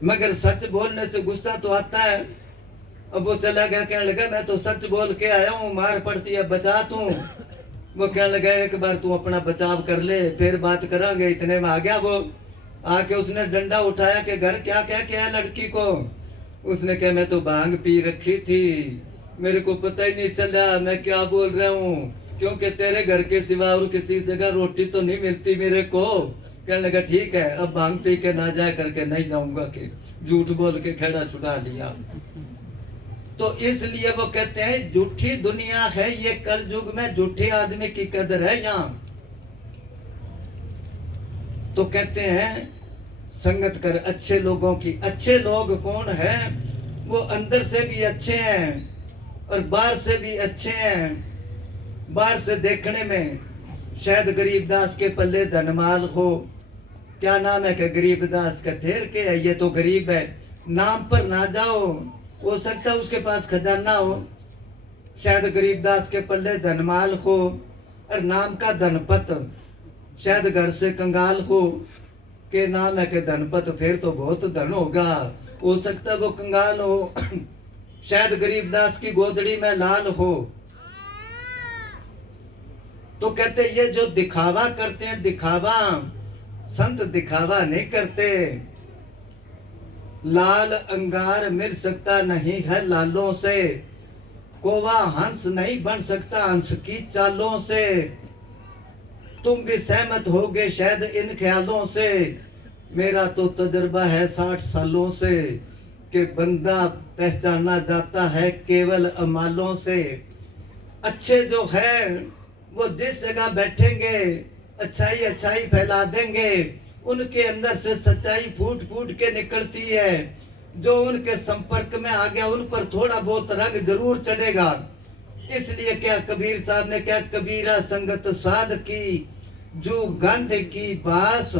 मगर सच बोलने से गुस्सा तो आता है। अब वो चला गया, कहने लगा मैं तो सच बोल के आया हूँ, मार पड़ती है बचा तू। वो कहने लगा एक बार तू अपना बचाव कर ले, फिर बात करांगे। इतने में आ गया वो, आके उसने डंडा उठाया कि घर क्या क्या किया लड़की को। उसने कहा मैं तो भांग पी रखी थी, मेरे को पता ही नहीं चला मैं क्या बोल रहा हूँ, क्योंकि तेरे घर के सिवा और किसी जगह रोटी तो नहीं मिलती मेरे को। कहने लगा ठीक है, अब भांग पी के ना जाए करके नहीं जाऊंगा, कि झूठ बोल के खेड़ा छुड़ा लिया। तो इसलिए वो कहते हैं झूठी दुनिया है ये, कल युग में झूठे आदमी की कदर है यहाँ। तो कहते हैं संगत कर अच्छे लोगों की। अच्छे लोग कौन है? वो अंदर से भी अच्छे हैं और बाहर से भी अच्छे हैं। बाहर से देखने में शायद गरीबदास के पल्ले धनमाल हो, क्या नाम है कि गरीबदास का ठेर के है, ये तो गरीब है, नाम पर ना जाओ, हो सकता है उसके पास खजाना हो। शायद गरीबदास के पल्ले धनमाल हो और नाम का धनपत, शायद घर से कंगाल हो के नाम है कि धनपत, फिर तो बहुत धन होगा, हो सकता है वो कंगाल हो। शायद गरीबदास की गोदड़ी में लाल हो। तो कहते ये जो दिखावा करते हैं, दिखावा, संत दिखावा नहीं करते। लाल अंगार मिल सकता नहीं है लालों से, कोवा हंस नहीं बन सकता हंस की चालों से। तुम भी सहमत होगे शायद इन ख्यालों से, मेरा तो तजुर्बा है 60 सालों से, कि बंदा पहचाना जाता है केवल अमालों से। अच्छे जो है वो जिस जगह बैठेंगे अच्छाई अच्छाई फैला देंगे, उनके अंदर से सच्चाई फूट फूट के निकलती है। जो उनके संपर्क में आ गया उन पर थोड़ा बहुत रंग जरूर चढ़ेगा। इसलिए क्या कबीर साहब ने क्या, कबीरा संगत साध की जो गंध की बास,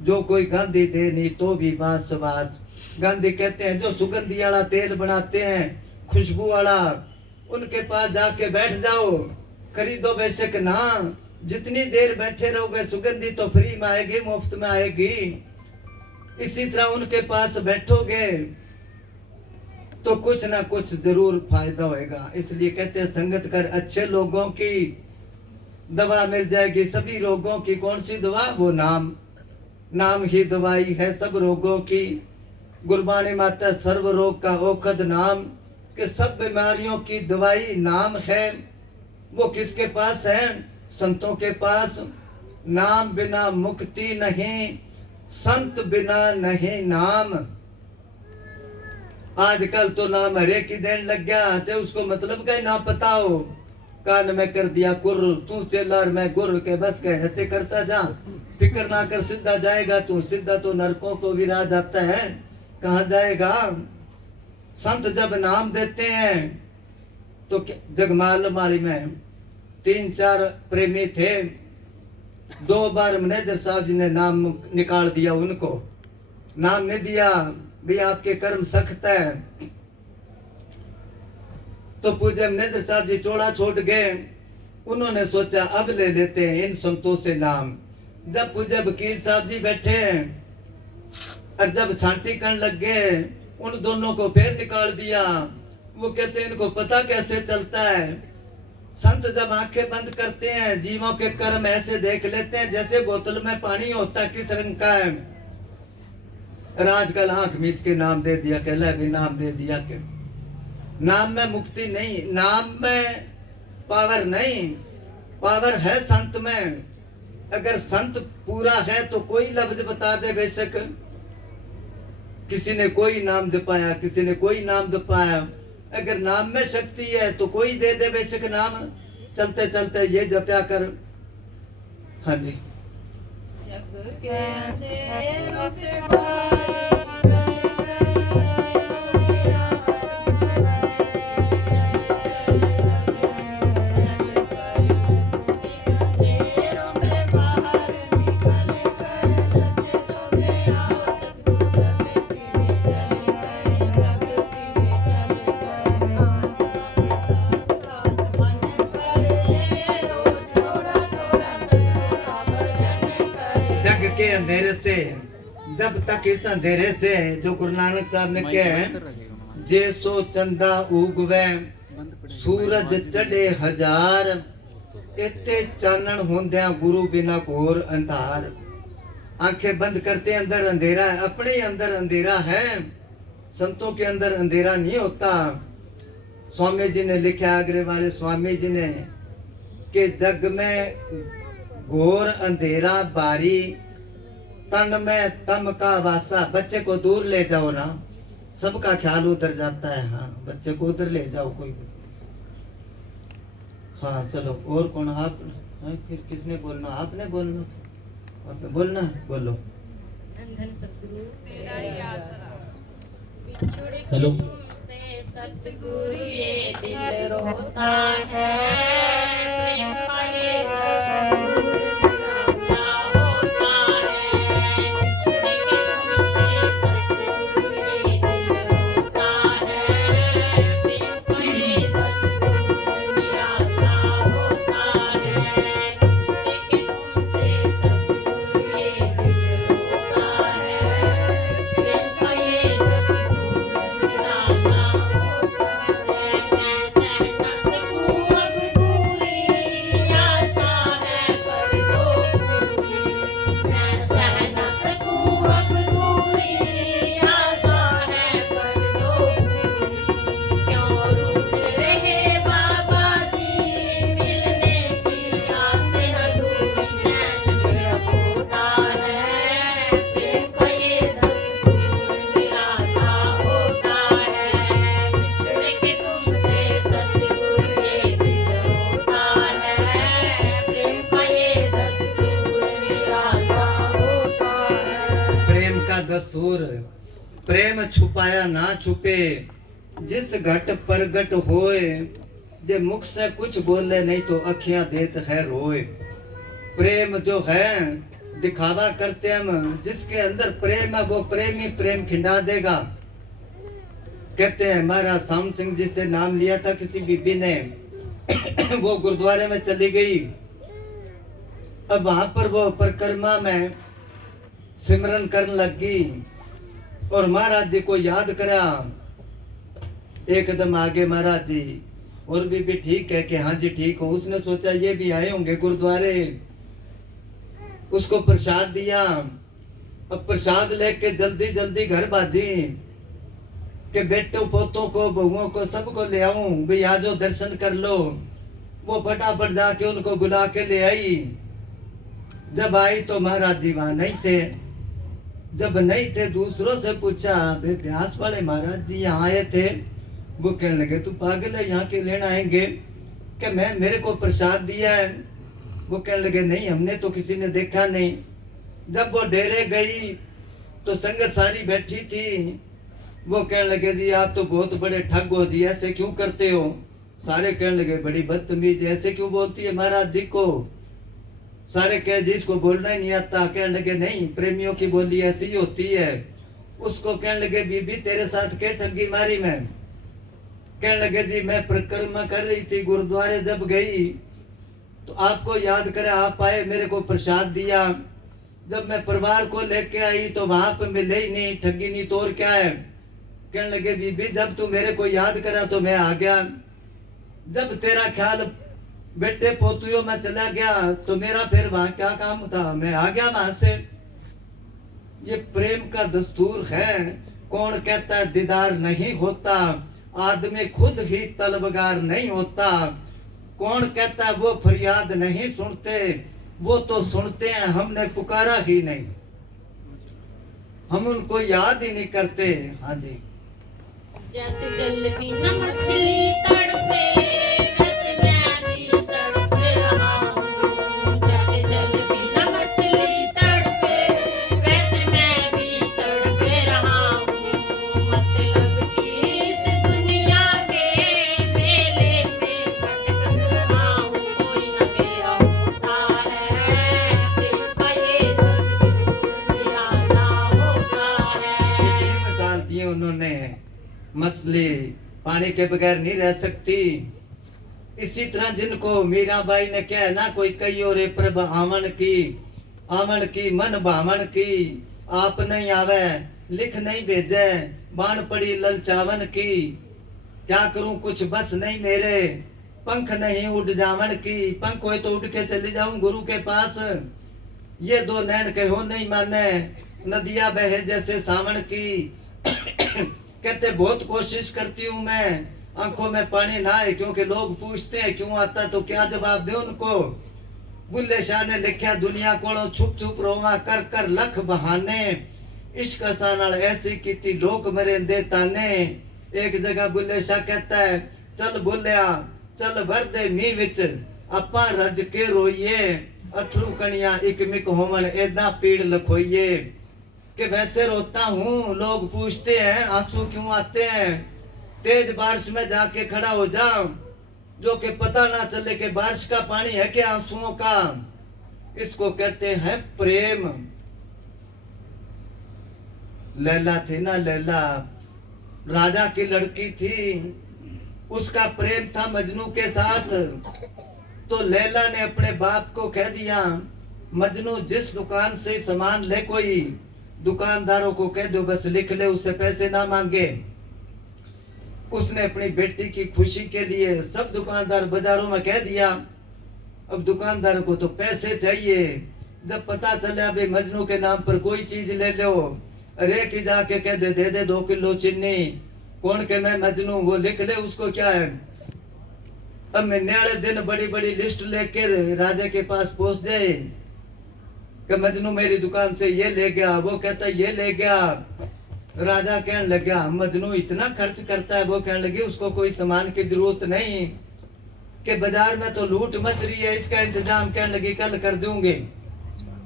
जो कोई गांधी दे नहीं तो भी बास बास। गांधी कहते हैं जो सुगंधी वाला तेल बनाते हैं, खुशबू वाला, उनके पास जाके बैठ जाओ, खरीदो बेशक ना, जितनी देर बैठे रहोगे सुगंधी तो फ्री में आएगी, मुफ्त में आएगी। इसी तरह उनके पास बैठोगे तो कुछ ना कुछ जरूर फायदा होएगा। इसलिए कहते हैं संगत कर अच्छे लोगों की, दवा मिल जाएगी सभी रोगों की। कौन सी दवा? वो नाम, नाम ही दवाई है सब रोगों की। गुरबाणी माता सर्व रोग का औखद नाम, कि सब बीमारियों की दवाई नाम है। वो किसके पास है? संतों के पास। नाम बिना मुक्ति नहीं, संत बिना नहीं नाम। आजकल तो नाम हरे की देन लग गया, चाहे उसको मतलब का ही ना पता हो। कान में कर दिया कुर, तू चेलार मैं गुर के बस के ऐसे करता जा, फिक्र ना कर सीधा जाएगा तू। सीधा तो नरकों को विराज आता है, कहाँ जाएगा? संत जब नाम देते हैं तो जगमाल माली में 3-4 प्रेमी थे, 2 बार मैनेजर साहब जी ने नाम निकाल दिया उनको। नाम नहीं दिया, भी आपके कर्म सख्त है। तो पूज्य मैनेजर साहब जी चोड़ा छोड़ गए। उन्होंने सोचा अब ले लेते हैं इन संतों से नाम। जब पूज्य वकील साहब जी बैठे और जब छांटी करने लग गए, उन दोनों को फिर निकाल दिया। वो कहते हैं इनको पता कैसे चलता है? संत जब आंखें बंद करते हैं जीवों के कर्म ऐसे देख लेते हैं जैसे बोतल में पानी होता है किस रंग का है। और आजकल आंख मीच के नाम दे दिया, कहला भी नाम दे दिया के। नाम में मुक्ति नहीं, नाम में पावर नहीं, पावर है संत में। अगर संत पूरा है तो कोई लफ्ज बता दे बेशक। किसी ने कोई नाम जपाया, किसी ने कोई नाम जपाया, अगर नाम में शक्ति है तो कोई दे दे बेशक नाम। चलते चलते ये जपया कर। हाँ जी। जग के अंधेरों से बाहर के अंधेरे से, जब तक इस अंधेरे से, जो गुरु नानक साहब ने कहा है, जे सो चंदा उगवे सूरज चढ़े हजार, इत्ते चानन होंदिया गुरु बिना घोर अंधार। आंखें बंद करते अंदर अंधेरा है, अपने अंदर अंधेरा है। संतों के अंदर अंधेरा नहीं होता। स्वामी जी ने लिखा, आगरे वाले स्वामी जी ने, कि जग में घोर अंधेरा बारी, तन में तम का वासा। बच्चे को दूर ले जाओ ना, सबका ख्याल उधर जाता है। हाँ, बच्चे को उधर ले जाओ कोई। हाँ चलो, और कौन? आप? फिर किसने बोलना? आपने बोलना था। आपने बोलना है, बोलो। अंधन सतगुरु तेरा ही आसरा, बिछुड़ के हेलो। तुमसे सतगुरु ये दिल रोता है, प्रेम का ये सतगुरु ना होता है। बिछुड़ के तुमसे सतगुरु ये दिल रोता है, प्रेम का ये सतगुरु ना होता है। बिछुड़ के तुमसे सतगुरु ये दिल रोता है, प्रेम का ये सतगुरु निराला होता है। मैं सह न सकूं अब दूरी, आशा है कर दो पूरी। मैं सह न सकूं अब दूरी, आशा है कर दो पूरी। क्यों रूठ रहे बाबा जी, मिलने की आस अधूरी। चैन मेरा होता है, प्रेम का ये दस्तूर निराला होता है। बिछड़ के तुमसे सतगुरु ये दिल रोता है, प्रेम का ये दस्तूर निराला होता है। प्रेम का दस्तूर, प्रेम छुपाया ना छुपे, जिस घट प्रगट होए। जे मुख से कुछ बोले नहीं तो अखियां देत है रोए। प्रेम जो है दिखावा करते हम, जिसके अंदर प्रेम है वो प्रेमी प्रेम खिंडा देगा। कहते हैं, महाराज श्याम सिंह जी से नाम लिया था किसी बीबी ने, वो गुरुद्वारे में चली गई। अब वहां पर वो परिक्रमा में सिमरन करने लगी और महाराज जी को याद करा। एकदम आगे महाराज जी, और भी ठीक है कि हाँ जी ठीक हो। उसने सोचा ये भी आए होंगे गुरुद्वारे, उसको प्रसाद दिया। अब प्रसाद लेके जल्दी जल्दी घर भाजी कि बेटों पोतों को बहुओं को सबको ले आऊं, भाई आज दर्शन कर लो। वो फटाफट जाके उनको बुला के ले आई। जब आई तो महाराज जी वहां नहीं थे। जब नहीं थे दूसरों से पूछा, भाई ब्यास वाले महाराज जी यहाँ आए थे। वो कहने लगे, तू पागल है, यहाँ के लेना आएंगे कि मैं, मेरे को प्रसाद दिया है। वो कहने लगे, नहीं हमने तो किसी ने देखा नहीं। जब वो डेरे गई तो संगत सारी बैठी थी। वो कहने लगे, जी आप तो बहुत बड़े ठग हो जी, ऐसे क्यों करते हो? सारे कहने लगे, बड़ी बदतमीज, ऐसे क्यों बोलती है महाराज जी को? सारे कहे, जी इसको बोलना ही नहीं आता। कहने लगे, नहीं प्रेमियों की बोली ऐसी ही होती है। उसको कहने लगे, बीबी तेरे साथ क्या ठगी मारी मैं? कहने लगे, जी मैं परिक्रमा कर रही थी, गुरुद्वारे जब गई तो आपको याद करे आप आए, मेरे को प्रसाद दिया। जब मैं परिवार को लेके आई तो वहां पर मिले ही नहीं, ठगी नहीं तो और क्या है? कहने लगे, बीबी जब तू मेरे को याद करा तो मैं आ गया। जब तेरा ख्याल बेटे पोतियों में चला गया तो मेरा फिर वहां क्या काम था, मैं आ गया वहां से। ये प्रेम का दस्तूर है। कौन कहता है दीदार नहीं होता, आदमी खुद ही तलबगार नहीं होता। कौन कहता है वो फरियाद नहीं सुनते, वो तो सुनते हैं, हमने पुकारा ही नहीं, हम उनको याद ही नहीं करते। हाँ जी। जैसे जल बिना मछली तड़पे, वैसे मैं भी तड़प रहा हूँ। जैसे जल बिना मछली तड़पे, वैसे मैं भी तड़प रहा हूँ। मतलब की इस दुनिया के मेले में भटक रहा हूँ। कोई न मेरा होता है, प्रेम का ये दस्तूर निराला होता है। कितनी मिसाल दी उन्होंने। मछली पानी के बगैर नहीं रह सकती। इसी तरह जिनको मीराबाई ने कहा ना, कोई कही और प्रभ आमन की मन भावन की। आप नहीं आवे लिख नहीं भेजे, बाण पड़ी ललचावन की। क्या करूं कुछ बस नहीं मेरे, पंख नहीं उड़ जावन की। पंख होए तो उड़ के चले जाऊं गुरु के पास। ये दो नैन कहो नहीं माने, नदिया बहे जैसे सावन की। कहते बहुत कोशिश करती हूँ मैं आंखों में पानी ना आए, क्योंकि लोग पूछते हैं क्यों आता, तो क्या जवाब दे उनको। बुल्ले शाह ने लिखा दुनिया कोलों छुप छुप रोवा कर कर लख बहाने, इश्क असा नाल ऐसी कीती लोग मरे दे ताने। एक जगह बुल्ले शाह कहता है चल बोलिया चल भर दे मींह विच अपा रज के रोइए, अथरू कणिया इक मिक होवन एदा पीड़ लखोइए। कि वैसे रोता हूँ लोग पूछते हैं आंसू क्यों आते हैं, तेज बारिश में जाके खड़ा हो जाऊं जो कि पता ना चले कि बारिश का पानी है कि आंसुओं का। इसको कहते हैं प्रेम। लैला थी ना लैला, राजा की लड़की थी, उसका प्रेम था मजनू के साथ। तो लैला ने अपने बाप को कह दिया मजनू जिस दुकान से सामान ले कोई दुकानदारों को कह दो बस लिख ले, उससे पैसे ना मांगे। उसने अपनी बेटी की खुशी के लिए सब दुकानदार बाजारों में कह दिया। अब दुकानदार को तो पैसे चाहिए। जब पता चला भाई मजनू के नाम पर कोई चीज ले लो, अरे की जाके कह दे 2 किलो चीनी, कौन के मैं मजनू, वो लिख ले उसको क्या है। अब मैं न्याले दिन बड़ी बड़ी लिस्ट लेकर राजा के पास पहुंच जाए कि मजनू मेरी दुकान से ये ले गया, वो कहता ये ले गया। राजा कहने लगा मजनू इतना खर्च करता है, वो कहने लगी उसको कोई सामान की जरूरत नहीं, कि बाजार में तो लूट मच रही है, इसका इंतजाम कहने लगी कल कर दूंगे।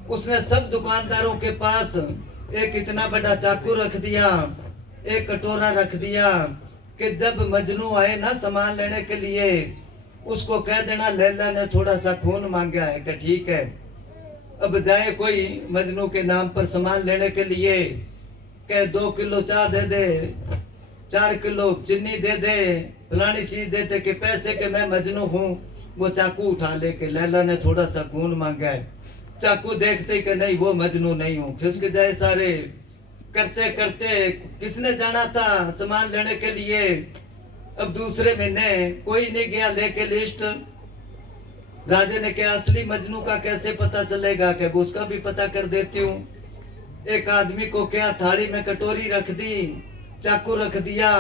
उसने सब दुकानदारों के पास एक इतना बड़ा चाकू रख दिया, एक कटोरा रख दिया कि जब मजनू आए ना सामान लेने के लिए उसको कह देना लैला ने थोड़ा सा खून मांगा है, कि ठीक है। अब जाए कोई मजनू के नाम पर सामान लेने के लिए, के 2 किलो चाय दे दे, 4 किलो चीनी दे दे, फलानी चीज दे दे, के पैसे के मैं मजनू हूँ। वो चाकू उठा ले के लैला ने थोड़ा सा खून मांगा है, चाकू देखते कि नहीं वो मजनू नहीं हूँ, खिसक जाए सारे। करते करते किसने जाना था सामान लेने के लिए। अब दूसरे महीने कोई नहीं गया लेके लिस्ट। राजा ने कहा असली मजनू का कैसे पता चलेगा, कि उसका भी पता कर देती हूँ। एक आदमी को क्या थाली में कटोरी रख दी, चाकू रख दिया,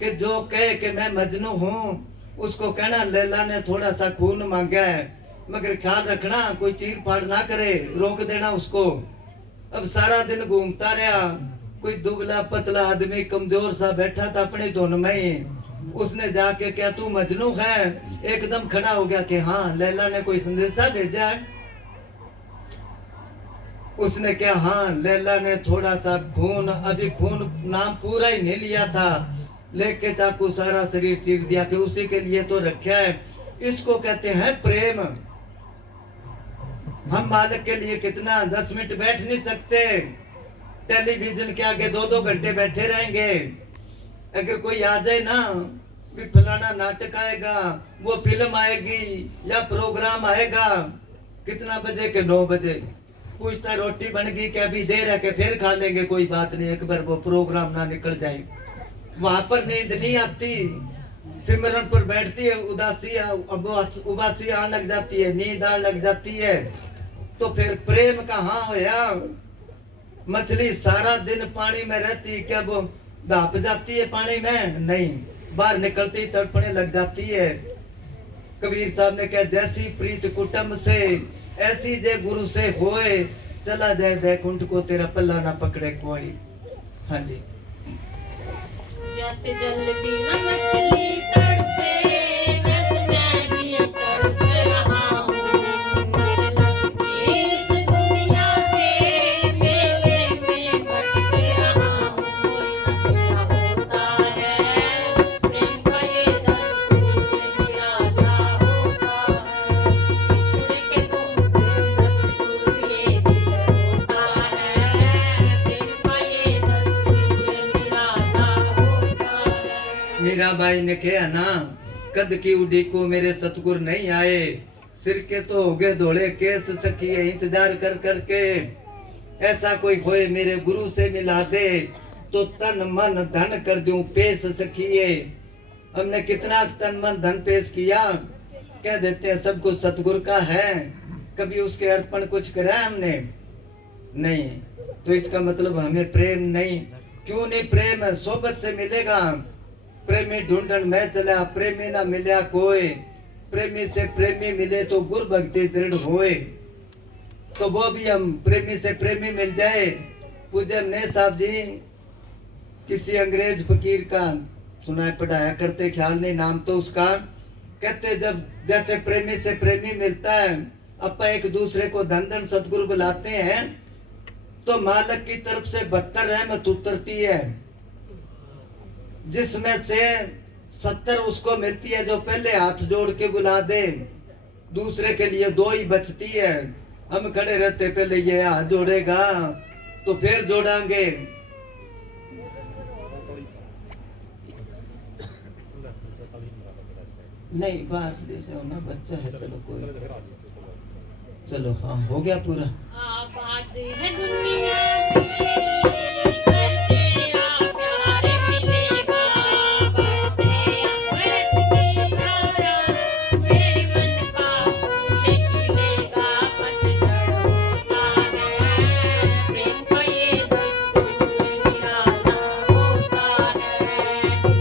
कि जो कहे कि मैं मजनू हूँ उसको कहना लैला ने थोड़ा सा खून मांगा है, मगर ख्याल रखना कोई चीर फाड़ ना करे, रोक देना उसको। अब सारा दिन घूमता रहा, कोई दुबला पतला आदमी कमजोर सा बैठा था अपने धुन में ही। उसने जाके क्या तू मजनू है, एकदम खड़ा हो गया कि हाँ लैला ने कोई संदेशा भेजा है। उसने क्या हाँ लैला ने थोड़ा सा खून, अभी खून नाम पूरा ही नहीं लिया था, लेके चाकू सारा शरीर चीर दिया कि उसी के लिए तो रखा है। इसको कहते हैं प्रेम। हम मालिक के लिए कितना 10 मिनट बैठ नहीं सकते, टेलीविजन के आगे 2-2 घंटे बैठे रहेंगे। अगर कोई आ जाए ना भी फलाना नाटक आएगा, वो फिल्म आएगी या प्रोग्राम आएगा, कितना बजे के 9 बजे, पूछता रोटी बन गई क्या, अभी देर है कि फिर खा लेंगे, कोई बात नहीं, एक बार वो प्रोग्राम ना निकल जाए। वहां पर नींद नहीं आती, सिमरन पर बैठती है, उबासी आने लग जाती है, नींद आने लग जाती है। तो फिर प्रेम कहाँ होया। मछली सारा दिन पानी में रहती, क्या वो दाप जाती है पानी में? नहीं, बाहर निकलती तड़पने लग जाती है। कबीर साहब ने कहा जैसी प्रीत कुटुंब से ऐसी जे गुरु से होए, चला जाए बैकुंठ को तेरा पल्ला ना पकड़े कोई। हाँ जी। जैसे जल बिना मछली तड़पे, वैसे मैं भी तड़प रहा हूँ। इस दुनिया के मेले में भटक रहा हूँ। कोई न क्या होता है, प्रेम का ये दस्तूर निराला होता है। बिछुड़ के तुमसे सतगुरु ये दिल रोता है। प्रेम का ये दस्तूर निराला होता है। मीराबाई ने कहा ना, कद की उड़ी को मेरे सतगुर नहीं आए, सिर के तो हो गए धोले केस, सखिए इंतजार कर करके। ऐसा कोई होए मेरे गुरु से मिला दे, तो तन मन धन कर दूं पेश सखिए। हमने कितना तन मन धन पेश किया, कह देते हैं सब कुछ सतगुरु का है, कभी उसके अर्पण कुछ करा हमने नहीं, तो इसका मतलब हमें प्रेम नहीं। क्यों नहीं प्रेम सोबत से मिलेगा। प्रेमी ढूंढन मैं चला, प्रेमी ना मिला कोई। प्रेमी से प्रेमी मिले तो गुरु भक्ति दृढ़ होए। तो वो भी हम प्रेमी से प्रेमी मिल जाए। पूज्य ने साहब जी किसी अंग्रेज फकीर का सुनाए पढ़ाया करते, ख्याल नहीं नाम तो उसका। कहते जब जैसे प्रेमी से प्रेमी मिलता है, अपन एक दूसरे को धन धन सतगुरु बुलाते हैं, तो मालक की तरफ से 72 रहमत उतरती है, जिसमें से 70 उसको मिलती है जो पहले हाथ जोड़ के बुला दे। दूसरे के लिए 2 ही बचती है। हम खड़े रहते, पहले ये हाथ जोड़ेगा तो फिर जोड़ांगे। नहीं बात जैसे होना, बच्चा है, चलो कोई, चलो हाँ हो गया पूरा। आबाद है दुनिया की, करते आ प्यार मिलेगा। बरसे अमृत की धारा, मेरे मन का फूल खिलेगा। पतझड़ होता है, प्रेम का ये दस्तूर निराला होता है।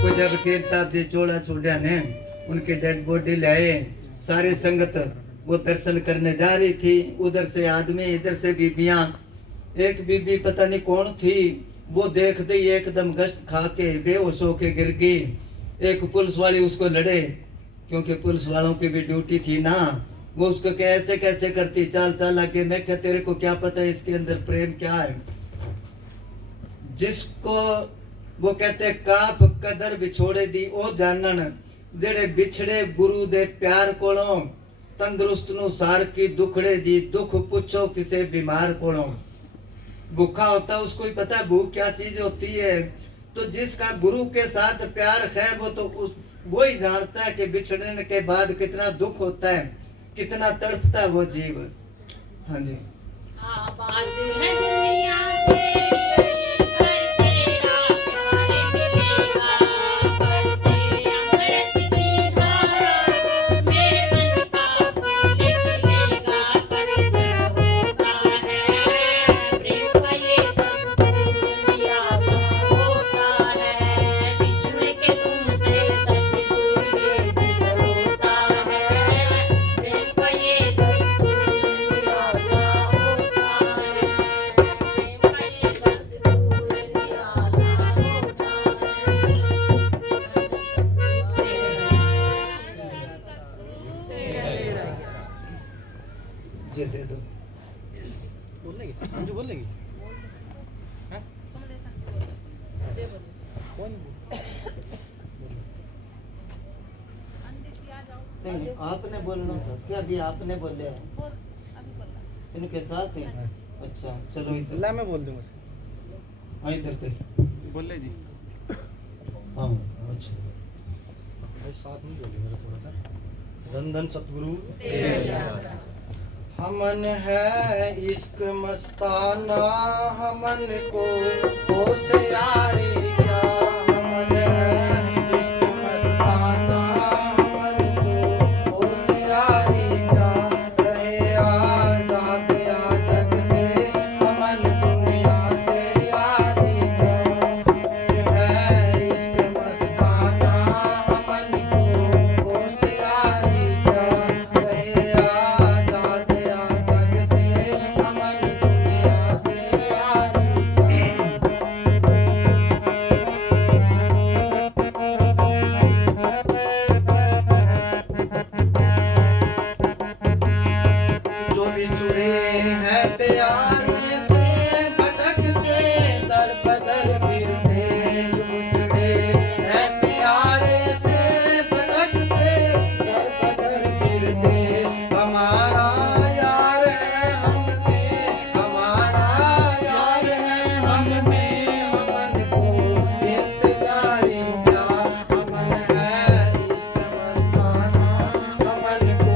कोई जब वकील साहब जी चोला छुड़िया ने उनकी डेड बॉडी लाए, सारी संगत वो दर्शन करने जा रही थी। उधर से आदमी, इधर से बीबियां। एक बीबी पता नहीं कौन थी, वो देखते ही एकदम गश्त खा के बेहोश होके गिर गई। एक पुलिस वाली उसको लड़े, क्योंकि पुलिस वालों की भी ड्यूटी थी ना। वो उसको क्या ऐसे कैसे करती, चाल चाल आके। मैं क्या तेरे को क्या पता है इसके अंदर प्रेम क्या है। जिसको वो कहते काफ कदर बिछोड़े दी ओ जानन, जेड़े बिछड़े गुरु दे प्यार कोलों। तंदुरुस्त नु सार की दुखड़े दी, दुख पूछो किसे बीमार कोलों। भूखा होता है उसको ही पता है भूख क्या चीज होती है। तो जिसका गुरु के साथ प्यार है, वो तो वो ही जानता है कि बिछड़ने के बाद कितना दुख होता है, कितना तड़पता है वो जीव। हाँ जी। आबाद है दुनिया तेरी, करते आ प्यार मिलेगा। बरसे अमृत की धारा, मेरे मन का फूल खिलेगा। पतझड़ होता है, प्रेम का ये दस्तूर निराला होता है। बिछुड़ के तुमसे सतगुरु ये दिल रोता है। प्रेम का ये दस्तूर निराला होता है। प्रेम का ये दस्तूर निराला होता है। ये दे दो। बोलेगी अंजू, बोलेगी हाँ? कौन? नहीं आपने बोलना था क्या? अभी आपने बोले हैं, इनके साथ हैं। अच्छा चलो इधर, ला मैं बोल दूंगा। हाँ इधर पे। बोले जी। हाँ अच्छा। साथ में बोलिए मेरा थोड़ा सा। धन धन सतगुरु। हमन है इश्क मस्ताना, हमन को होशियारी क्या। हमन है इश्क मस्ताना, हमन को होशियारी क्या। रहे आजाद या जग से, हमन दुनिया से यारी क्या। हमन है इश्क मस्ताना, हमन को होशियारी क्या। रहे आजाद या जग से, हमन दुनिया से यारी क्या। जो बिछुड़े हैं प्यार से, भटकते दर बदर फिरते। जो बिछुड़े हैं प्यार से, भटकते दर बदर फिरते। हमारा यार है हम में, हमारा यार है हम में। हमन को इंतजारी क्या। हमन है इश्क मस्ताना, हमन को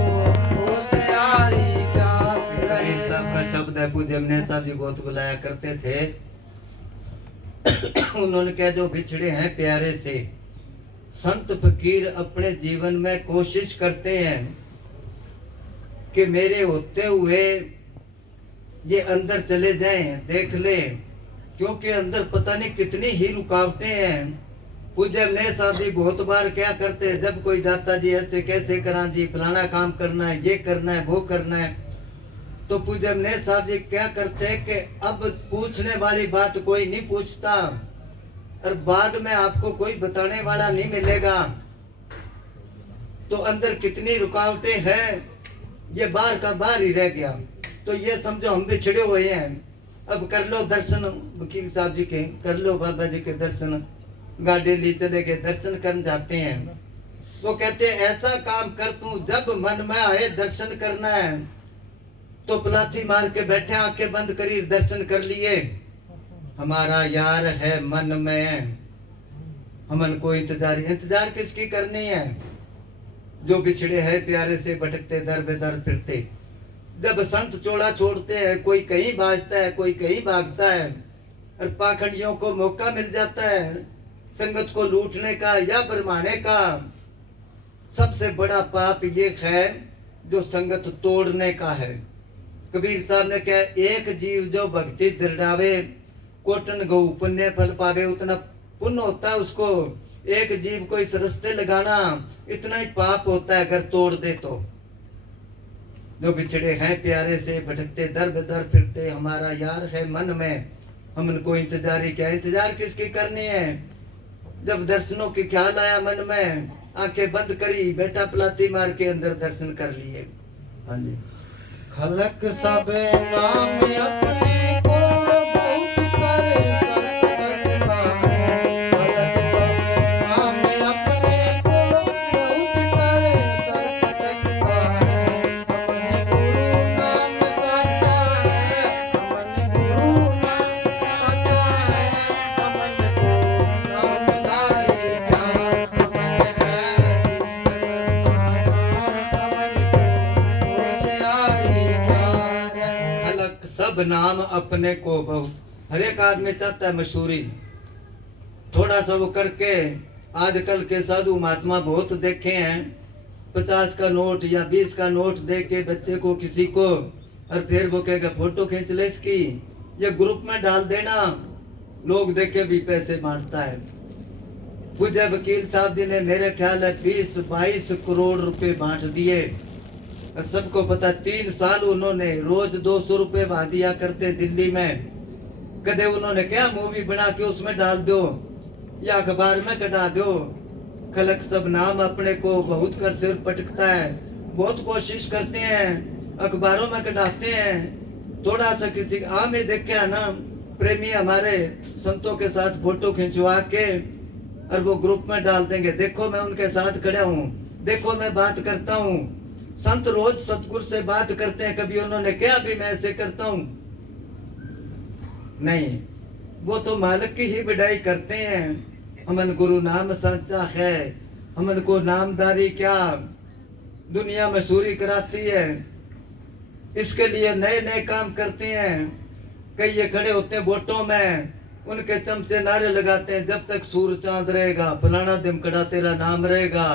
होशियारी क्या। कई साहब का शब्द है, पूज्य अमने साहब जी बहुत बुलाया करते थे। उन्होंने कहा जो बिछड़े हैं प्यारे से, संत फकीर अपने जीवन में कोशिश करते हैं कि मेरे होते हुए ये अंदर चले जाएं, देख ले। क्योंकि अंदर पता नहीं कितनी ही रुकावटें हैं। पूज्य ने साहब जी बहुत बार क्या करते हैं, जब कोई जाता जी ऐसे कैसे करा जी, फलाना काम करना है, ये करना है, वो करना है, तो पूज्य ने साहब जी क्या करते हैं कि अब पूछने वाली बात कोई नहीं पूछता और बाद में आपको कोई बताने वाला नहीं मिलेगा। तो अंदर कितनी रुकावटें हैं, ये बाहर का बाहर ही रह गया। तो ये समझो हम बिछड़े हुए हैं। अब कर लो दर्शन वकील साहब जी के, कर लो बाबा जी के दर्शन, गाड़ी ली चले गए, दर्शन करने जाते हैं। वो कहते हैं ऐसा काम कर तू जब मन में आए दर्शन करना है, तो पलाथी मार के बैठे, आंखें बंद करी, दर्शन कर लिए। हमारा यार है मन में, हमन को इंतजार किसकी करनी है? जो बिछड़े हैं प्यारे से, भटकते दर बेदर फिरते। जब संत चोला छोड़ते हैं, कोई कहीं भाजता है, कोई कहीं भागता है, और पाखंडियों को मौका मिल जाता है संगत को लूटने का या भरमाने का। सबसे बड़ा पाप ये है जो संगत तोड़ने का है। कबीर साहब ने कहा, एक जीव जो भक्ति दृढ़ावे, कोटन गौ पुण्य फल पावे, उतना पुण्य होता है उसको। एक जीव को इस रास्ते लगाना इतना ही पाप होता है अगर तोड़ दे तो। जो बिछड़े हैं प्यारे से, भटकते दर बदर फिरते, हमारा यार है मन में, हमन को इंतजार ही क्या, इंतजार किसकी करनी है? जब दर्शनों की ख्याल आया मन में, आंखें बंद करी, बैठा पलाती मार के अंदर दर्शन कर लिए। हाँ जी। खलक सब नाम अपने को बहुत करे सरपटका है। खलक सब नाम अपने को बहुत करे सरपटका है। हमन गुरु नाम सच्चा है, हमन गुरु नाम सच्चा है। हमन को नामधारी प्यारा, हमन है खलक सब नाम अपने को बहुत। हर एक आदमी चाहता है मशहूरी, थोड़ा सा वो करके। आजकल के साधु महात्मा बहुत देखे हैं, 50 का नोट या 20 का नोट दे के बच्चे को किसी को, और फिर वो कहेगा फोटो खींच ले इसकी, ये ग्रुप में डाल देना, लोग देखे भी पैसे बांटता है। पूज्य वकील साहब जी ने मेरे ख्याल है 20-22 करोड़ रुपए बांट दिए। और सबको पता 3 साल उन्होंने रोज 200 रुपए वहां दिया करते दिल्ली में। कदे उन्होंने क्या मूवी बना के उसमें डाल दो या अखबार में कटा दो। खलक सब नाम अपने को बहुत कर सिर पटकता है। बहुत कोशिश करते हैं, अखबारों में कटाते हैं, थोड़ा सा किसी आम में देखे ना प्रेमी हमारे संतों के साथ फोटो खिंचवा के और वो ग्रुप में डाल देंगे, देखो मैं उनके साथ खड़ा हूँ, देखो मैं बात करता हूँ। संत रोज सतगुरु से बात करते हैं, कभी उन्होंने क्या अभी मैं ऐसे करता हूँ? नहीं, वो तो मालिक की ही बढ़ाई करते हैं। हमन गुरु नाम सच्चा है, हमन को नामदारी क्या, दुनिया मशहूरी कराती है, इसके लिए नए नए काम करते हैं। कई ये खड़े होते हैं वोटों में, उनके चमचे नारे लगाते हैं, जब तक सूरज चांद रहेगा फलाना दिन कड़ा तेरा नाम रहेगा।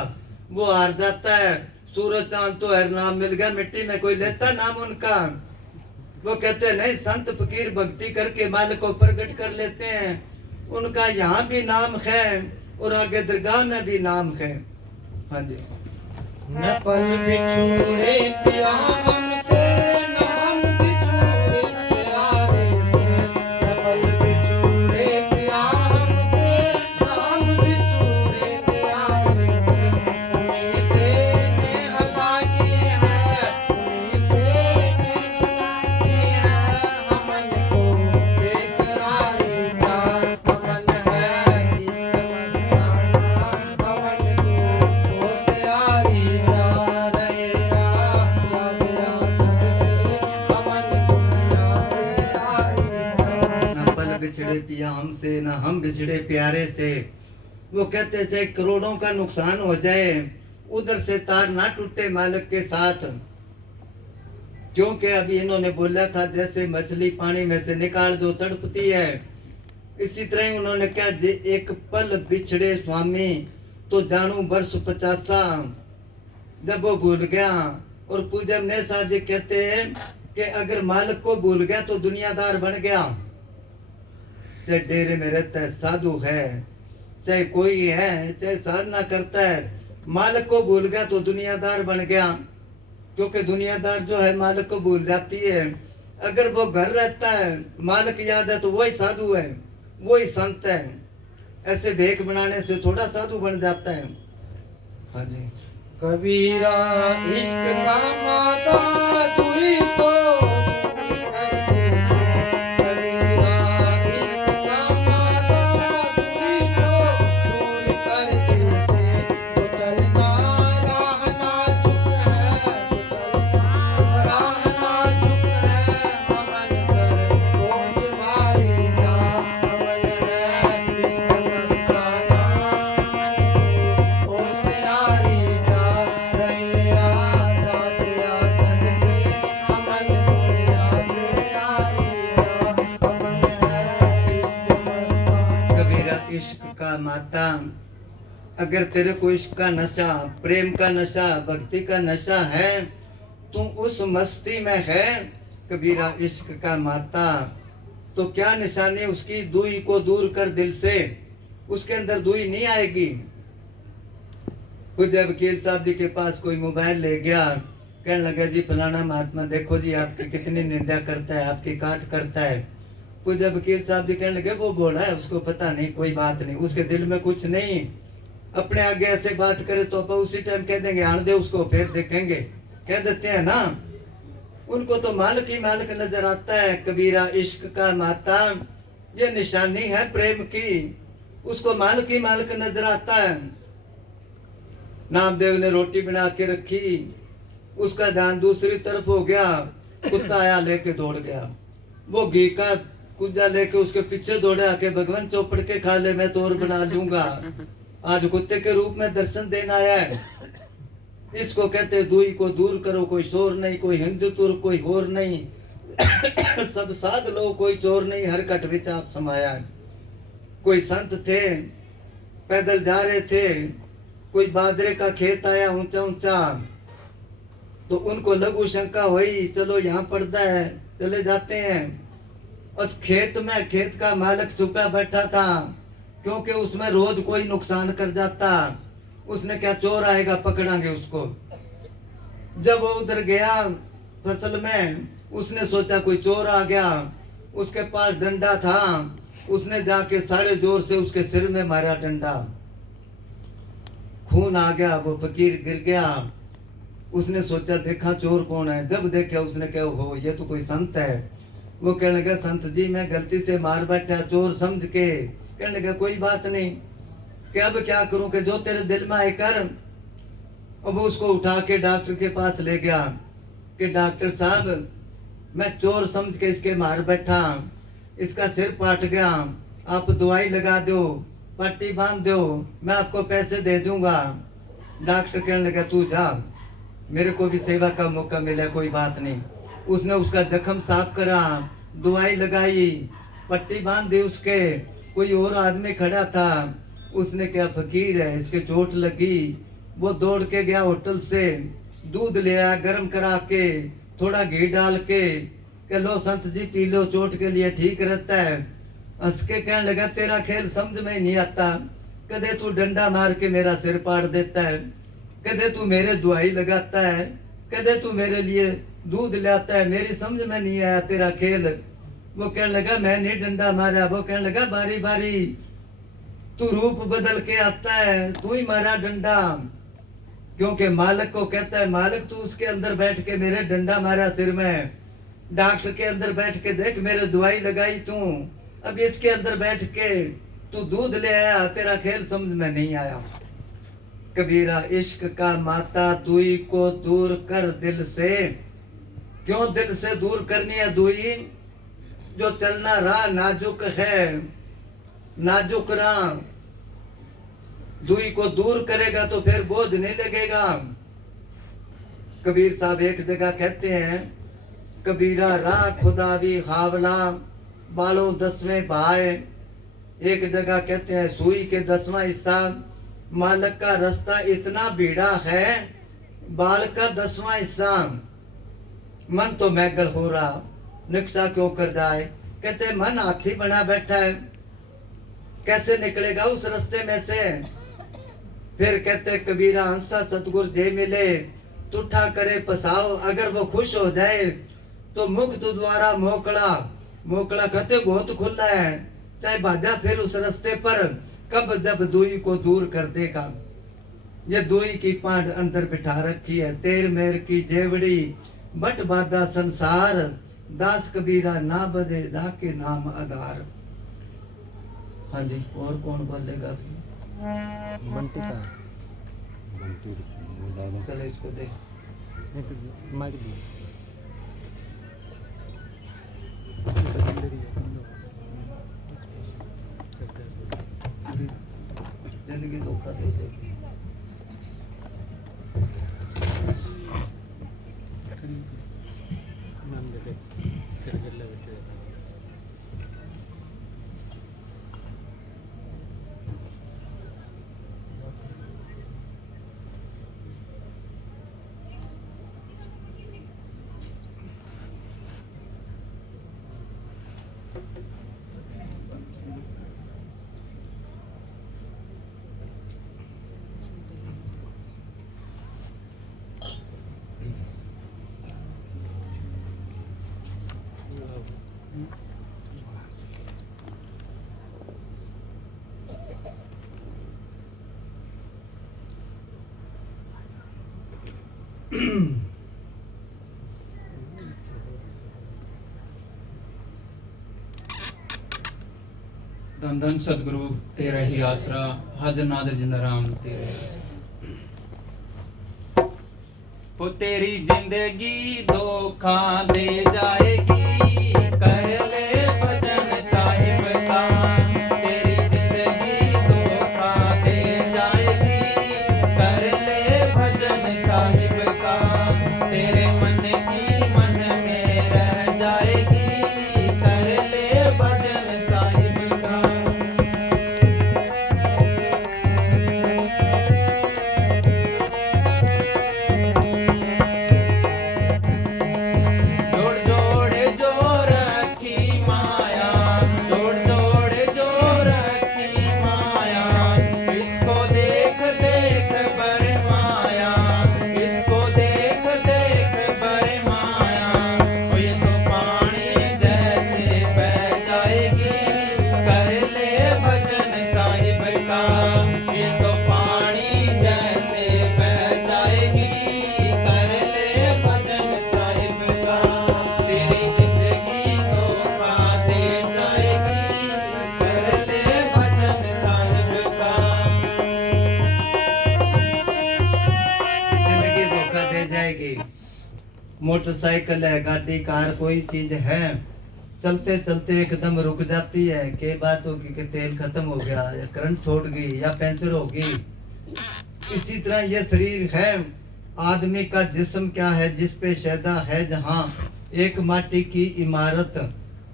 वो हार जाता है, सूरज चांद तो हर नाम मिल गया, मिट्टी में कोई लेता नाम उनका। वो कहते हैं नहीं, संत फकीर भक्ति करके मालिक को प्रकट कर लेते हैं, उनका यहाँ भी नाम है और आगे दरगाह में भी नाम है। हाँ जी। न पल बिछुड़े पिया हमसे, न हम बिछुड़े प्यारे से। न पल बिछुड़े पिया हमसे, न हम बिछुड़े प्यारे से। उन्हीं से नेह लागी है, उन्हीं से नेह लागी है। हमन को बेकरारी प्यार, हमन है इश्क मस्ताना। हमन को होशियारी प्यार या न पल बिछड़े पिया हमसे, न हम बिछड़े प्यारे से। वो कहते चाहे करोड़ों का नुकसान हो जाए, उधर से तार ना टूटे मालिक के साथ। क्योंकि अभी इन्होंने बोला था जैसे मछली पानी में से निकाल दो तड़पती है, इसी तरह ही उन्होंने क्या, जे एक पल बिछड़े स्वामी तो जानू वर्ष 50। जब वो भूल गया, और पूजन ने साहब जी कहते हैं कि अगर मालिक को भूल गया तो दुनियादार बन गया। चाहे डेरे में रहता है, साधु है, चाहे कोई है, चाहे साधना करता है, मालिक को भूल गया तो दुनियादार बन गया। क्योंकि दुनियादार जो है मालिक को भूल जाती है। अगर वो घर रहता है, मालिक याद है, तो वही साधु है, वही संत है। ऐसे भेक बनाने से थोड़ा साधु बन जाता है। हाँ जी। कबीरा इश्क का माता दूरी को दूर कर तुझसे। कबीरा इश्क का माता दूरी को दूर कर तुझसे। जो चलना राह नाजुक है, जो चलना राह नाजुक है, अमन सर बोझ भारी का अमन है। इश्क मस्ताना अमन को होशियारी का रैया जाते आचन से अमन दुनिया से आएगा। अमन है इश्क मस्ताना। कबीरा इश्क का माता, अगर तेरे को इश्क का नशा, प्रेम का नशा, भक्ति का नशा है, तू उस मस्ती में है कबीरा इश्क का माता, तो क्या निशानी उसकी, दुई को दूर कर दिल से, उसके अंदर दुई नहीं आएगी। खुद वकील साहब जी के पास कोई मोबाइल ले गया, कहने लगा जी फलाना महात्मा देखो जी आपकी कितनी निंदा करता है, आपकी काट करता है। कुछ वकील साहब जी कहने लगे वो बोला है, उसको पता नहीं, कोई बात नहीं, उसके दिल में कुछ नहीं। अपने आगे ऐसे बात करे तो अपन उसी टाइम कह देंगे आन दे उसको, फिर देखेंगे, कह देते हैं ना। उनको तो मालिक ही मालिक नजर आता है। कबीरा इश्क का माता, ये निशानी है प्रेम की, उसको मालिक ही मालिक नजर आता है। नामदेव ने रोटी बना के रखी, उसका ध्यान दूसरी तरफ हो गया, कुत्ता आया लेके दौड़ गया। वो घी का कुंजा लेके उसके पीछे दौड़ा के भगवान चौपड़ के खा ले, मैं तो और बना लूंगा। आज कुत्ते के रूप में दर्शन देना आया है। इसको कहते दुई को दूर करो, कोई शोर नहीं, कोई हिंदुत्व कोई होर नहीं, सब साध लो, कोई चोर नहीं, हर कट विच आप समाया। कोई संत थे, पैदल जा रहे थे, कोई बाजरे का खेत आया ऊंचा ऊंचा, तो उनको लघु शंका हुई, चलो यहाँ पर्दा है, चले जाते हैं। उस खेत में खेत का मालिक छुपा बैठा था, क्योंकि उसमें रोज कोई नुकसान कर जाता। उसने क्या, चोर आएगा पकड़ांगे उसको। जब वो उधर गया फसल में, उसने सोचा कोई चोर आ गया, उसके पास डंडा था, उसने जाके सारे जोर से उसके सिर में मारा डंडा, खून आ गया, वो फकीर गिर गया। उसने सोचा देखा चोर कौन है, जब देखा उसने कहा हो ये तो कोई संत है। वो कहने लगा संत जी मैं गलती से मार बैठा चोर समझ के। कहने लगा कोई बात नहीं, कि अब क्या करूं, कि जो तेरे दिल में आए कर। अब वो उसको उठा के डॉक्टर के पास ले गया कि डॉक्टर साहब मैं चोर समझ के इसके मार बैठा, इसका सिर पाट गया, आप दवाई लगा दो, पट्टी बांध दो, मैं आपको पैसे दे दूंगा। डॉक्टर कहने लगा तू जा, मेरे को भी सेवा का मौका मिला, कोई बात नहीं। उसने उसका जख्म साफ करा, दवाई लगाई, पट्टी बांध दी उसके। कोई और आदमी खड़ा था, उसने क्या फकीर है इसके चोट लगी, वो दौड़ के गया होटल से, दूध ले आया गर्म करा के, थोड़ा घी डाल के लो संत जी पी लो, चोट के लिए ठीक रहता है। हंस के कहने लगा तेरा खेल समझ में नहीं आता, कदे तू डंडा मार के मेरा सिर पाड़ देता है, कदे तू मेरे दुआई लगाता है, कदे तू मेरे लिए दूध लाता है, मेरी समझ में नहीं आया तेरा खेल। वो कहने लगा मैं नहीं डंडा मारा। वो कहने लगा बारी बारी तू रूप बदल के आता है, तू ही मारा डंडा। क्योंकि मालिक को कहता है मालिक तू उसके अंदर बैठ के मेरे डंडा मारा सिर में, डॉक्टर के अंदर बैठ के देख मेरे दवाई लगाई तू, अब इसके अंदर बैठ के तू दूध ले आया, तेरा खेल समझ में नहीं आया। कबीरा इश्क का माता दुई को दूर कर दिल से। क्यों दिल से दूर करनी है दुई? जो चलना राह नाजुक है, नाजुक राह, दुई को दूर करेगा तो फिर बोझ नहीं लगेगा। कबीर साहब एक जगह कहते हैं कबीरा राह खुदावी हावला बालों 10वें भाई। एक जगह कहते हैं सुई के 10वां हिस्सा, मालक का रास्ता इतना भीड़ा है, बाल का 10वां हिस्सा। मन तो मैगल हो रहा, निक्शा क्यों कर जाए। कहते मन हाथी बना बैठा है, कैसे निकलेगा उस रास्ते में से। फिर कहते कबीरा हंसा सतगुर जे मिले, तुठा करे पसाओ, अगर वो खुश हो जाए तो मुक्त द्वारा मोकड़ा। मोकड़ा कहते बहुत खुला है, चाहे भाजा फिर उस रास्ते पर, कब जब दुई को दूर कर देगा। ये दुई की पांड अंदर बिठा रखी है, तेर मेर की जेवड़ी बट बाधा संसार, दास कबीरा ना बजे दा के नाम आधार। हाँ जी, और कौन बोलेगा? बंटी का चलो इसको दे। नहीं तो माइक दी। जिंदगी धोखा दे देगी। नाम दे दे चल चल ले बच्चे। धन धन सतगुरु तेरा ही आसरा, हाजर नाजर जिंदा राम तेरे। वो तेरी जिंदगी धोखा दे जाएगी, कर ले भजन साहिब का। तेरी जिंदगी धोखा दे जाएगी, कर ले भजन साहिब का। तेरे मन की मन में रह जाएगी, कर ले भजन साहिब का। जोड़ जोड़ जो रखी माया, जोड़ जोड़ जो रखी माया, इसको देख देख बर माया, इसको देख देख बर माया। ओ ये तो पानी जैसे बह जाएगी, कर ले भजन साहिब का। ये तो पानी जैसे बह जाएगी, कर ले भजन साहिब का। तेरी जिंदगी धोखा दे जाएगी, कर ले भजन साहिब का। जिंदगी धोखा दे जाएगी। मोटरसाइकिल है, गाड़ी, कार, कोई चीज है, चलते चलते एकदम रुक जाती है। के बात होगी कि तेल खत्म हो गया, या करंट छोड़ गई, या पंचर हो गई। इसी तरह ये शरीर है, आदमी का जिस्म क्या है, जिस पे शैदा है जहां, एक माटी की इमारत,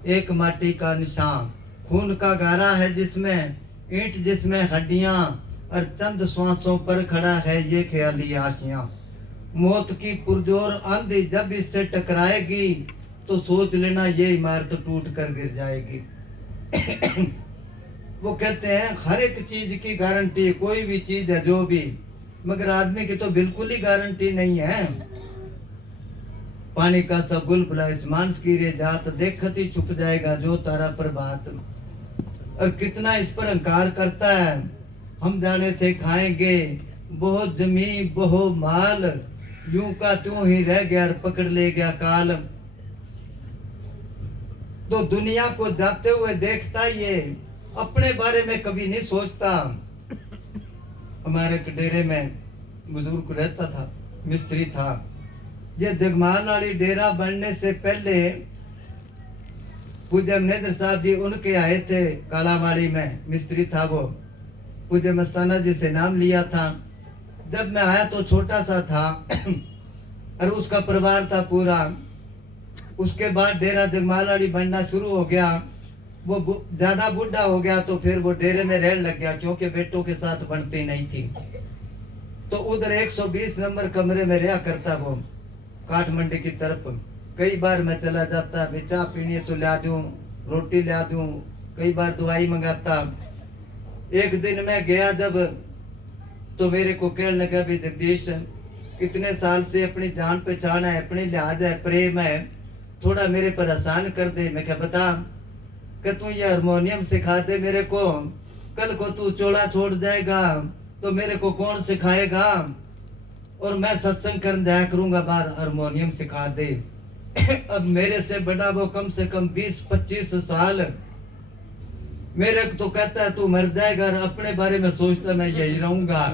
एक माटी का निशान, खून का गारा है जिसमें, ईंट जिसमें हड्डियां, और चंद श्वासों पर खड़ा है ये ख्याली आशियां। मौत की पुरजोर आंधी जब इससे टकराएगी, तो सोच लेना ये इमारत टूट कर गिर जाएगी। वो कहते हैं हर एक चीज की गारंटी, कोई भी चीज है जो भी, मगर आदमी की तो बिल्कुल ही गारंटी नहीं है। पानी का सा बुलबुला इस मानस की रे जात, देखत ही छुप जाएगा जो तारा प्रभात। और कितना इस पर अहंकार करता है। हम जाने थे खाएंगे बहुत जमी बहु माल, यूं का त्यों ही रह गया और पकड़ ले गया काल। तो दुनिया को जाते हुए देखता, ये अपने बारे में कभी नहीं सोचता। हमारे एक डेरे में बुजुर्ग रहता था, मिस्त्री था। ये जगमाल वाली डेरा बनने से पहले पूज्य मनेंद्र साहब जी उनके आए थे, कालावाड़ी में मिस्त्री था वो। पूज्य मस्ताना जी से नाम लिया था। जब मैं आया तो छोटा सा था और उसका परिवार था पूरा। उसके बाद डेरा जगमालवाड़ी बनना शुरू हो गया। वो ज्यादा बुढ़ा हो गया तो फिर वो डेरे में रहने लग गया, क्योंकि बेटों के साथ बनती नहीं थी। तो उधर 120 नंबर कमरे में रहा करता वो, काठमंडी की तरफ। कई बार मैं चला जाता, चाय पीनी है तो ला दूं, रोटी ला दूं, कई बार दवाई मंगाता। एक दिन मैं गया जब, तो मेरे को कहने लगा भी जगदीश इतने साल से अपनी जान पहचान है, अपनी लिहाज है, प्रेम है, थोड़ा मेरे पर आसान कर दे। मैं क्या बता, कि तू ये हारमोनियम सिखा दे मेरे को, कल को तू चोला छोड़ जाएगा तो मेरे को कौन सिखाएगा, और मैं सत्संग करने जाया करूंगा बाहर, हारमोनियम सिखा दे। अब मेरे से बड़ा वो कम से कम 20-25 साल मेरे को तो कहता है तू मर जाएगा, और अपने बारे में सोचता मैं यही रहूंगा।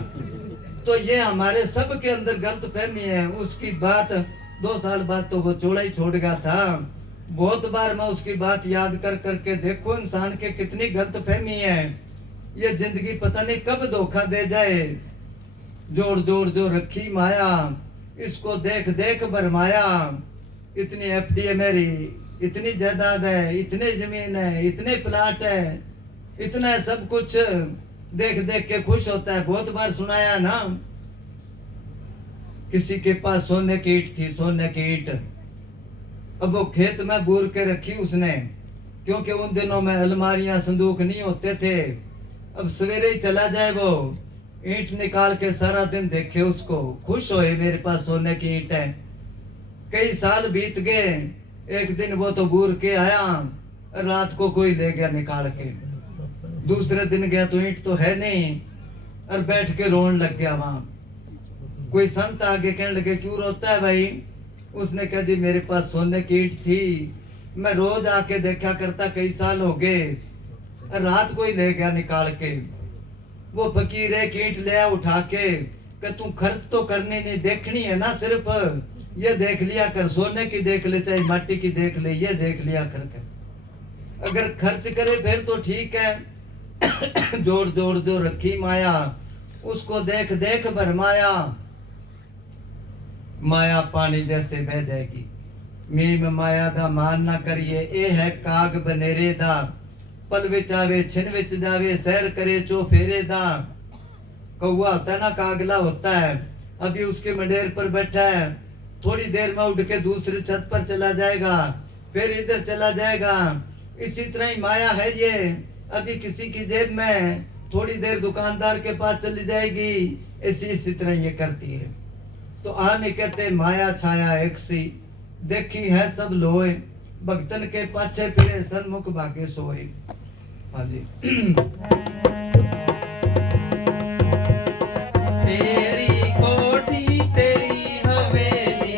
तो ये हमारे सब के अंदर गलत फहमी है। उसकी बात 2 साल बाद तो वो चोड़ा ही छोड़ गया था। बहुत बार मैं उसकी बात याद कर करके देखो इंसान के कितनी गलत फहमी है। ये जिंदगी पता नहीं कब धोखा दे जाए। जोड़ जोड़ जो रखी माया, इसको देख देख भरमाया। इतनी एफडी है मेरी, इतनी जायदाद है, इतनी जमीन है, इतने प्लाट है, इतना सब कुछ देख देख के खुश होता है। बहुत बार सुनाया ना, किसी के पास सोने की ईंट थी, सोने की ईंट। अब वो खेत में बूर के रखी उसने, क्योंकि उन दिनों में अलमारियां संदूक नहीं होते थे। अब सवेरे ही चला जाए वो, ईंट निकाल के सारा दिन देखे उसको, खुश होए मेरे पास सोने की ईंट है। कई साल बीत गए, एक दिन वो तो बूर के आया, रात को कोई ले गया निकाल के। दूसरे दिन गया तो ईंट तो है नहीं, और बैठ के रोने लग गया वहां। कोई संत आगे कहने लगे क्यों रोता है भाई? उसने कहा जी मेरे पास सोने की ईंट थी, मैं रोज आके देखा करता, कई साल हो गए, रात को ही ले गया निकाल के। वो फकीर एक ईंट ले आया उठा के, कि तू खर्च तो करनी नहीं, देखनी है ना, सिर्फ ये देख लिया कर, सोने की देख ले चाहे माटी की देख ले, ये देख लिया कर। अगर खर्च करे फिर तो ठीक है। जोड़ जोड़ जो रखी माया, उसको देख देख भरमाया। माया पानी जैसे बह जाएगी। मीम माया दा मान ना करिए, ए है काग बनेरे दा। पल विच आवे छिन विच जावे, सैर करे चो फेरे दा। कौवा होता है ना, कागला होता है, अभी उसके मंडेर पर बैठा है, थोड़ी देर में उठ के दूसरी छत पर चला जाएगा, फिर इधर चला जाएगा। इसी तरह ही माया है ये, अभी किसी की जेब में, थोड़ी देर दुकानदार के पास चली जाएगी, इसी तरह ये करती है। तो आने कहते माया छाया एक सी, देखी है सब लोए, भक्तन के पाछे फिरे सन्मुख भागे सोए। हाँ जी। तेरी कोठी तेरी हवेली,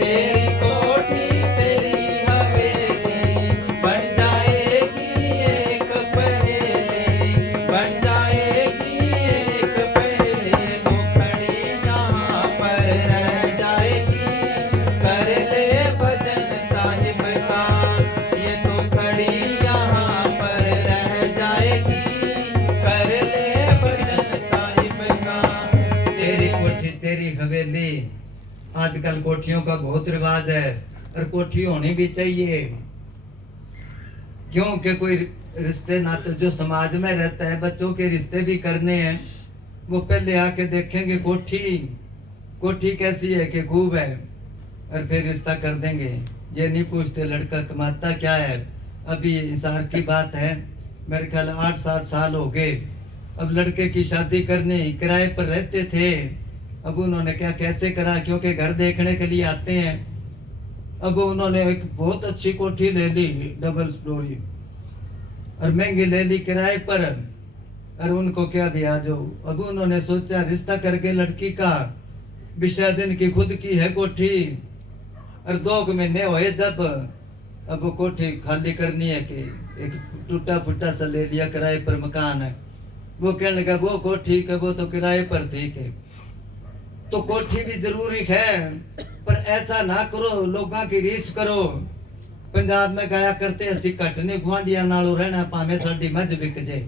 तेरी कोठी तेरी हवेली, बन जाएगी एक पहेली, बन जाएगी एक पहेली। वो खड़ी यहाँ पर रह जाएगी, कर ले भजन साहिब का। ये तो खड़ी यहाँ पर रह जाएगी, कर ले भजन साहिब का। तेरी कोठी तेरी हवेली। आजकल कोठियों का बहुत रिवाज है, और कोठी होनी भी चाहिए, क्योंकि कोई रिश्ते नाते जो समाज में रहता है, बच्चों के रिश्ते भी करने हैं, वो पहले आके देखेंगे कोठी कैसी है कि खूब है, और फिर रिश्ता कर देंगे। ये नहीं पूछते लड़का कमाता क्या है। अभी इसार की बात है, मेरे ख्याल 8-7 साल हो गए। अब लड़के की शादी करनी, किराए पर रहते थे। अब उन्होंने क्या कैसे करा, क्योंकि घर देखने के लिए आते हैं। अब उन्होंने एक बहुत अच्छी कोठी ले ली, डबल स्टोरी, और महंगी ले ली किराए पर। और उनको क्या दिया जो, अब उन्होंने सोचा रिश्ता करके लड़की का, 20 दिन की खुद की है कोठी, और 2 महीने हुए जब, अब वो कोठी खाली करनी है कि एक टूटा फूटा सा ले लिया किराए पर मकान है। वो कहने लगा वो कोठी का वो तो किराए पर ठीक है। तो कोठी भी जरूरी है, पर ऐसा ना करो लोगों की रीस करो। पंजाब में गाया करते असी कटने गुआंढिया नालों रहना भावे साडी मझ बिक जाए।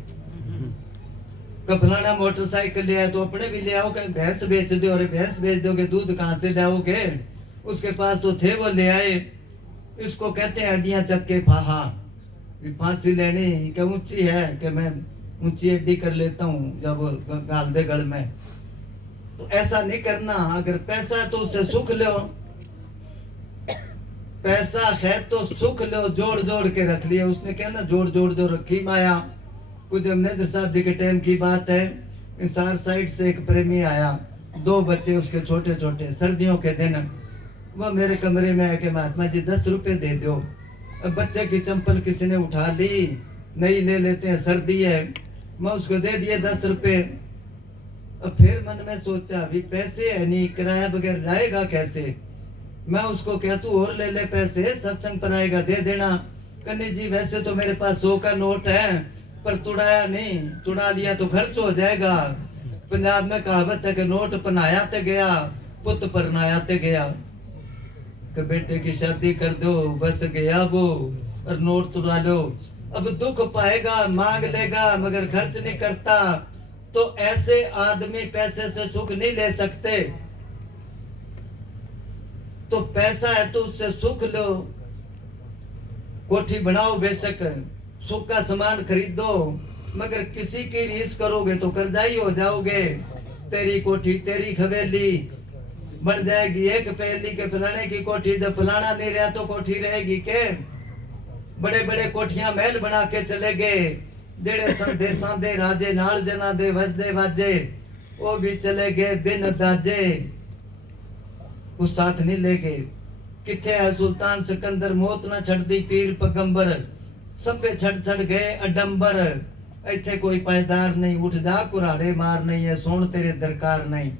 फलाना मोटरसाइकिल ले आए तो अपने भी ले आओ, कहीं भैंस बेच दो, और भैंस बेच दोगे दूध कहाँ से लाओगे? उसके पास तो थे वो ले आए। इसको कहते हैं हड्डियां चक के फाहा। फांसी लेनी क्या ऊंची है कि मैं ऊंची हड्डी कर लेता हूँ जब वो गाल दे गल में। तो ऐसा नहीं करना। अगर पैसा है तो उससे सुख लो, पैसा है तो सुख लो, जोड़ जोड़ के रख लिया। उसने क्या ना जोड़ जोड़ जो रखी माया, कुछ अमरिंदर साहब जी के टाइम की बात है। इंसार साइड से एक प्रेमी आया, 2 बच्चे उसके छोटे छोटे, सर्दियों के दिन। वह मेरे कमरे में आके महात्मा जी 10 रुपए दे दो। अब बच्चे की चंपल किसी ने उठा ली, नहीं ले लेते हैं, सर्दी है। मैं उसको दे दिए 10 रुपए। अब फिर मन में सोचा अभी पैसे है नहीं, किराया बगैर जाएगा कैसे। मैं उसको कह तू और ले ले पैसे, सत्संग पर आएगा दे देना। कन्नी जी वैसे तो मेरे पास 100 का नोट है, पर तुड़ाया नहीं, तुड़ा लिया तो खर्च हो जाएगा। पंजाब में कहावत है कि नोट पनाया ते गया, पुत परनाया ते गया। कि बेटे की शादी कर दो, बस गया वो, और नोट तुड़ा लो। अब दुख पाएगा, मांग लेगा, मगर खर्च नहीं करता। तो ऐसे आदमी पैसे से सुख नहीं ले सकते। तो पैसा है तो उससे सुख लो। कोठी बनाओ बेशक, सुख का सामान खरीदो, मगर किसी की रीस करोगे तो कर्जाई हो जाओगे। तेरी कोठी तेरी हवेली बन जाएगी। एक पहली के फलाने की कोठी, जब फलाना नहीं रहा तो कोठी रहेगी के। बड़े बड़े कोठियां महल बना के चले गए। जेड़े संदे सांदे राजे नाल जना दे वजदे वाजे, वो भी चले गए बिन दाजे, उस साथ नहीं ले गए। किथे है सुल्तान सिकंदर, मौत न छड़ दी पीर पैगंबर। सबे छड़ गए अडंबर। इथे कोई पायदार नहीं, उठ जा कुराड़े मार नहीं है, सोन तेरे दरकार नहीं।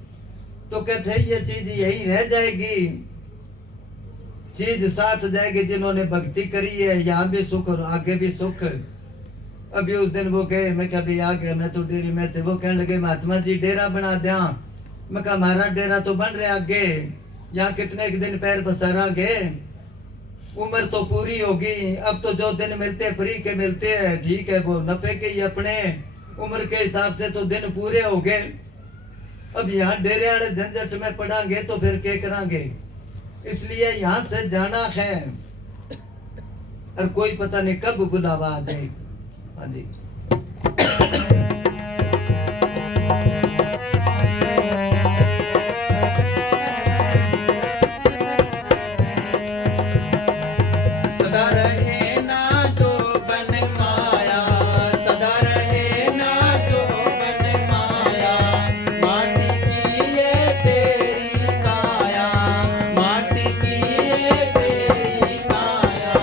तो कहते ये चीज यही रह जाएगी, चीज साथ जाएगी। जिन्होंने भक्ति करी है यहाँ भी सुख और आगे भी सुख। अभी उस दिन वो गए, मैं कभी आ गया, मैं तो डेरी में से। वो कहने लगे महात्मा जी डेरा बना दिया। मैं कहा हमारा डेरा तो बन रहा आगे, यहाँ कितने एक दिन पैर पसारांगे, उम्र तो पूरी होगी। अब तो जो दिन मिलते फ्री के मिलते हैं, ठीक है, वो नफे के ही अपने, उम्र के हिसाब से तो दिन पूरे हो गए। अब यहाँ डेरे वाले झंझट में पड़ांगे तो फिर क्या करांगे। इसलिए यहाँ से जाना है, और कोई पता नहीं कब बुलावा आ जाए। हाँ जी। सदा रहे ना जो बन माया, सदा रहे ना जो बन माया। माटी की ये तेरी काया, माटी की ये तेरी काया।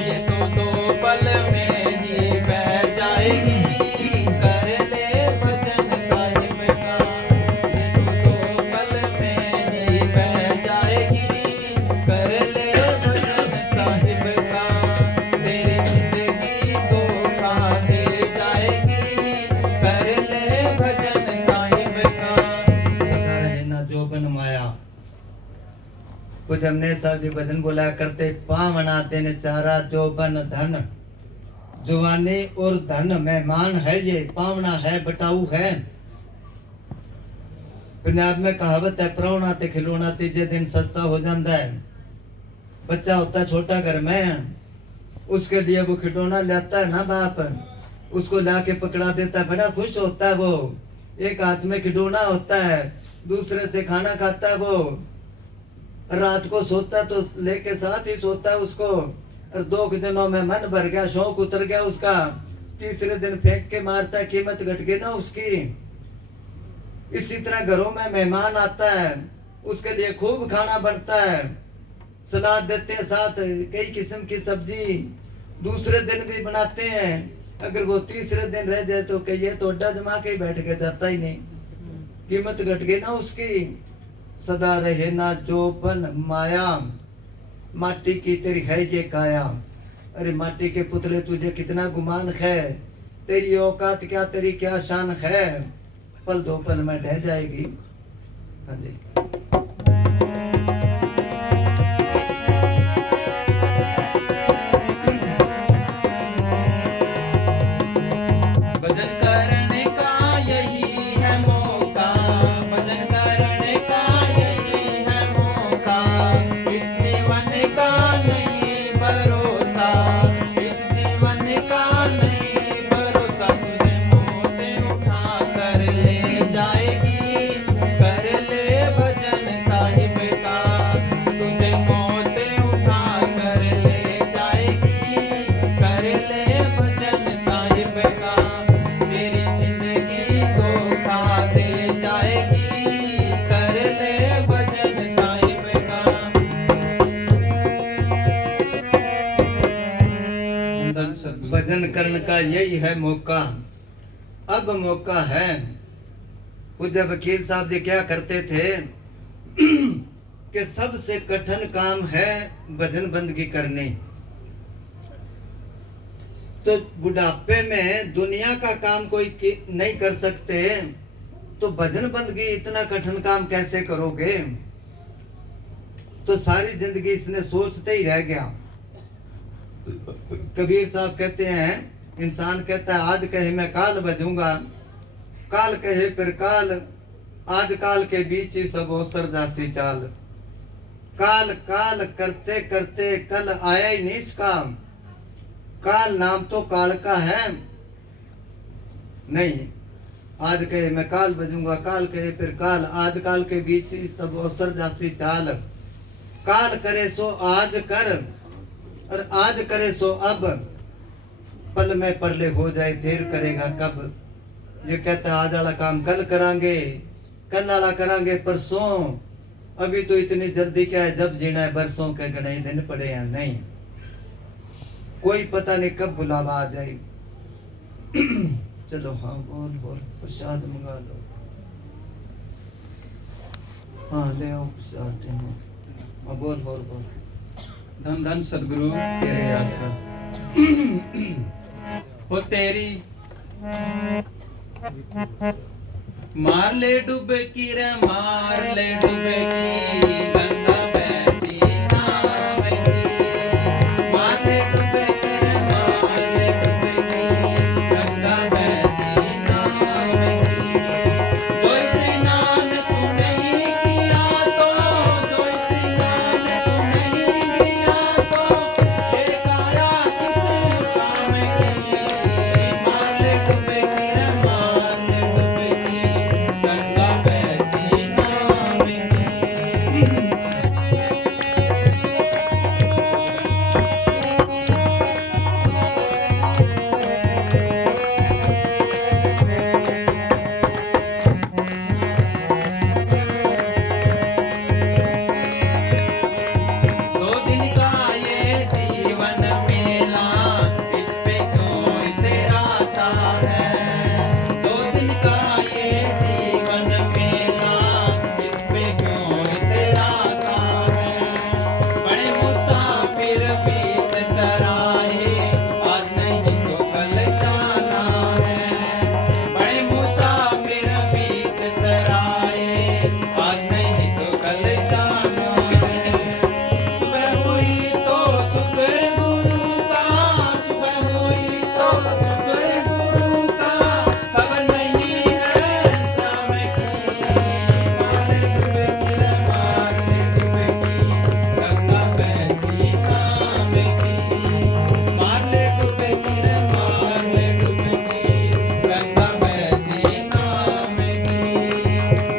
ये तो 2 पल में ही बह जाएगी। कर ले भजन साहिब का, ये तो 2 पल में ही बह जाएगी। कर ले भजन साहिब का, तेरी जिंदगी धोखा दे जाएगी। कर ले भजन साहिब का। सदा रहे ना जो बन माया। कुछ हमने साहब जी भजन बोला करते, पावना दिन चारा जो बन धन। जुवानी और धन मेहमान है, ये पावना है, बटाऊ है। पंजाब में कहावत है, प्रावना ते खिलौना तीजे दिन सस्ता हो जाता है। बच्चा होता है छोटा घर में, उसके लिए वो खिलौना लाता है ना बाप, उसको लाके पकड़ा देता है, बड़ा खुश होता है वो। एक हाथ में खिलौना होता है, दूसरे से खाना खाता है वो। रात को सोता तो लेके साथ ही सोता है उसको। और 2 दिनों में मन भर गया, शौक उतर गया उसका, तीसरे दिन फेंक के मारता है, कीमत घट गई ना उसकी। इसी तरह घरों में मेहमान आता है, उसके लिए खूब खाना बनता है, सलाद देते हैं, साथ कई किस्म की सब्जी दूसरे दिन भी बनाते हैं। अगर वो तीसरे दिन रह जाए तो कहिए तो अड्डा जमा के ही बैठ के जाता ही नहीं, कीमत घट गई ना उसकी। सदा रहे ना जो बन माया, माटी की तेरी है ये काया। अरे माटी के पुतले तुझे कितना गुमान है, तेरी औकात क्या, तेरी क्या शान है। पल 2 पल में ढह जाएगी। हाँ जी। भजन करने का यही है मौका, भजन करने का यही है मौका। इस जीवन का नहीं भरोसा, इस जीवन का नहीं भरोसा। तुझे मौत उठा कर ले जाएगी। कर ले भजन भजन करने का यही है मौका। अब मौका है। पूज्य वकील साहब जी क्या करते थे कि सबसे कठिन काम है भजन बंदगी करनी। तो बुढ़ापे में दुनिया का काम कोई नहीं कर सकते, तो भजन बंदगी इतना कठिन काम कैसे करोगे? तो सारी जिंदगी इसने सोचते ही रह गया। कबीर साहब कहते हैं, इंसान कहता है आज कहे मैं काल बजूंगा, काल कहे फिर काल, आज काल के बीच ही सब अवसर जासी चाल। काल काल करते करते कल आया ही नहीं इस काम। काल नाम तो काल का है नहीं। आज कहे मैं काल बजूंगा, काल कहे फिर काल, आज काल के बीच ही सब अवसर जासी चाल। काल करे सो आज कर, और आज करे सो अब, पल में परले हो जाए फिर करेगा कब। ये कहता आज वाला काम कल करांगे, कल वाला करांगे परसों, अभी तो इतनी जल्दी क्या है, जब जीना है बरसों के गणे दिन पड़े हैं नहीं। कोई पता नहीं कब बुलावा आ जाए। चलो हाँ बोल बोल, प्रसाद मंगा लो। हाँ ले आओ प्रसाद। हाँ बोल बोल बोल। धन धन सदगुरु तेरे आसरा हो तेरी मार ले डुबकी रे मार ले डुबकी, गंगा बहती नाव की। मार ले डुबकी रे मार ले डुबकी, गंगा बहती नाव की। जो स्नान तू नहीं किया तो, जो स्नान तू नहीं किया तो, ये काया किस काम की। मार ले डुबकी रे मार ले डुबकी, गंगा बहती नाव की। दो दिन का ये जीवन मेला, इस पे कोई इतराता है। दो दिन का ये जीवन मेला, इस पे कोई इतराता है। बड़े मुसाफिर बीच सराए, आज नहीं तो कल जाना है। बड़े मुसाफिर बीच सराए, आज नहीं तो कल जाना है। सुबह हुई तो शुक्र गुरु का, सुबह हुई तो शुक्र गुरु का, खबर नहीं है शाम की। मार डुबकी रे मार डुबकी, गंगा बहती नाव की। मार डुबकी रे मार डुबकी, गंगा बहती नाव की।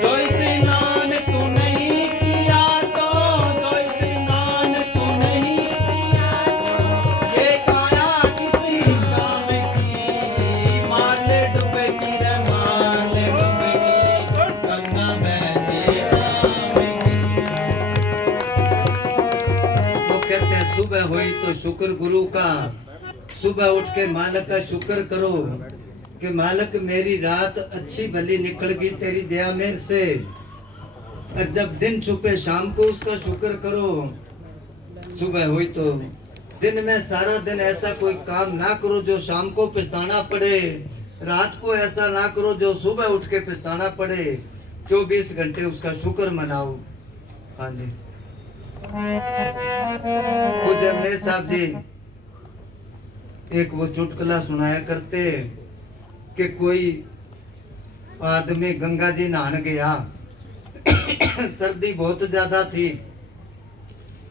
जो स्नान तू नहीं किया तो, जो स्नान तू नहीं किया तो, ये काया किसी काम की। मार ले डुबकी रे मार ले डुबकी, गंगा बहती नाव की। वो कहते हैं सुबह हुई तो शुक्र गुरु का। सुबह उठ के मालिक का शुक्र करो कि मालिक मेरी रात अच्छी भली निकल गई तेरी दया मेर से। और जब दिन छुपे शाम को उसका शुक्र करो। सुबह हुई तो दिन में सारा दिन ऐसा कोई काम ना करो जो शाम को पछताना पड़े। रात को ऐसा ना करो जो सुबह उठ के पछताना पड़े। 24 घंटे उसका शुक्र मनाओ। हाँ जी। पूज्य अमलेश साहब जी एक वो चुटकुला सुनाया करते कि कोई आदमी गंगा जी नहाने गया। सर्दी बहुत ज्यादा थी,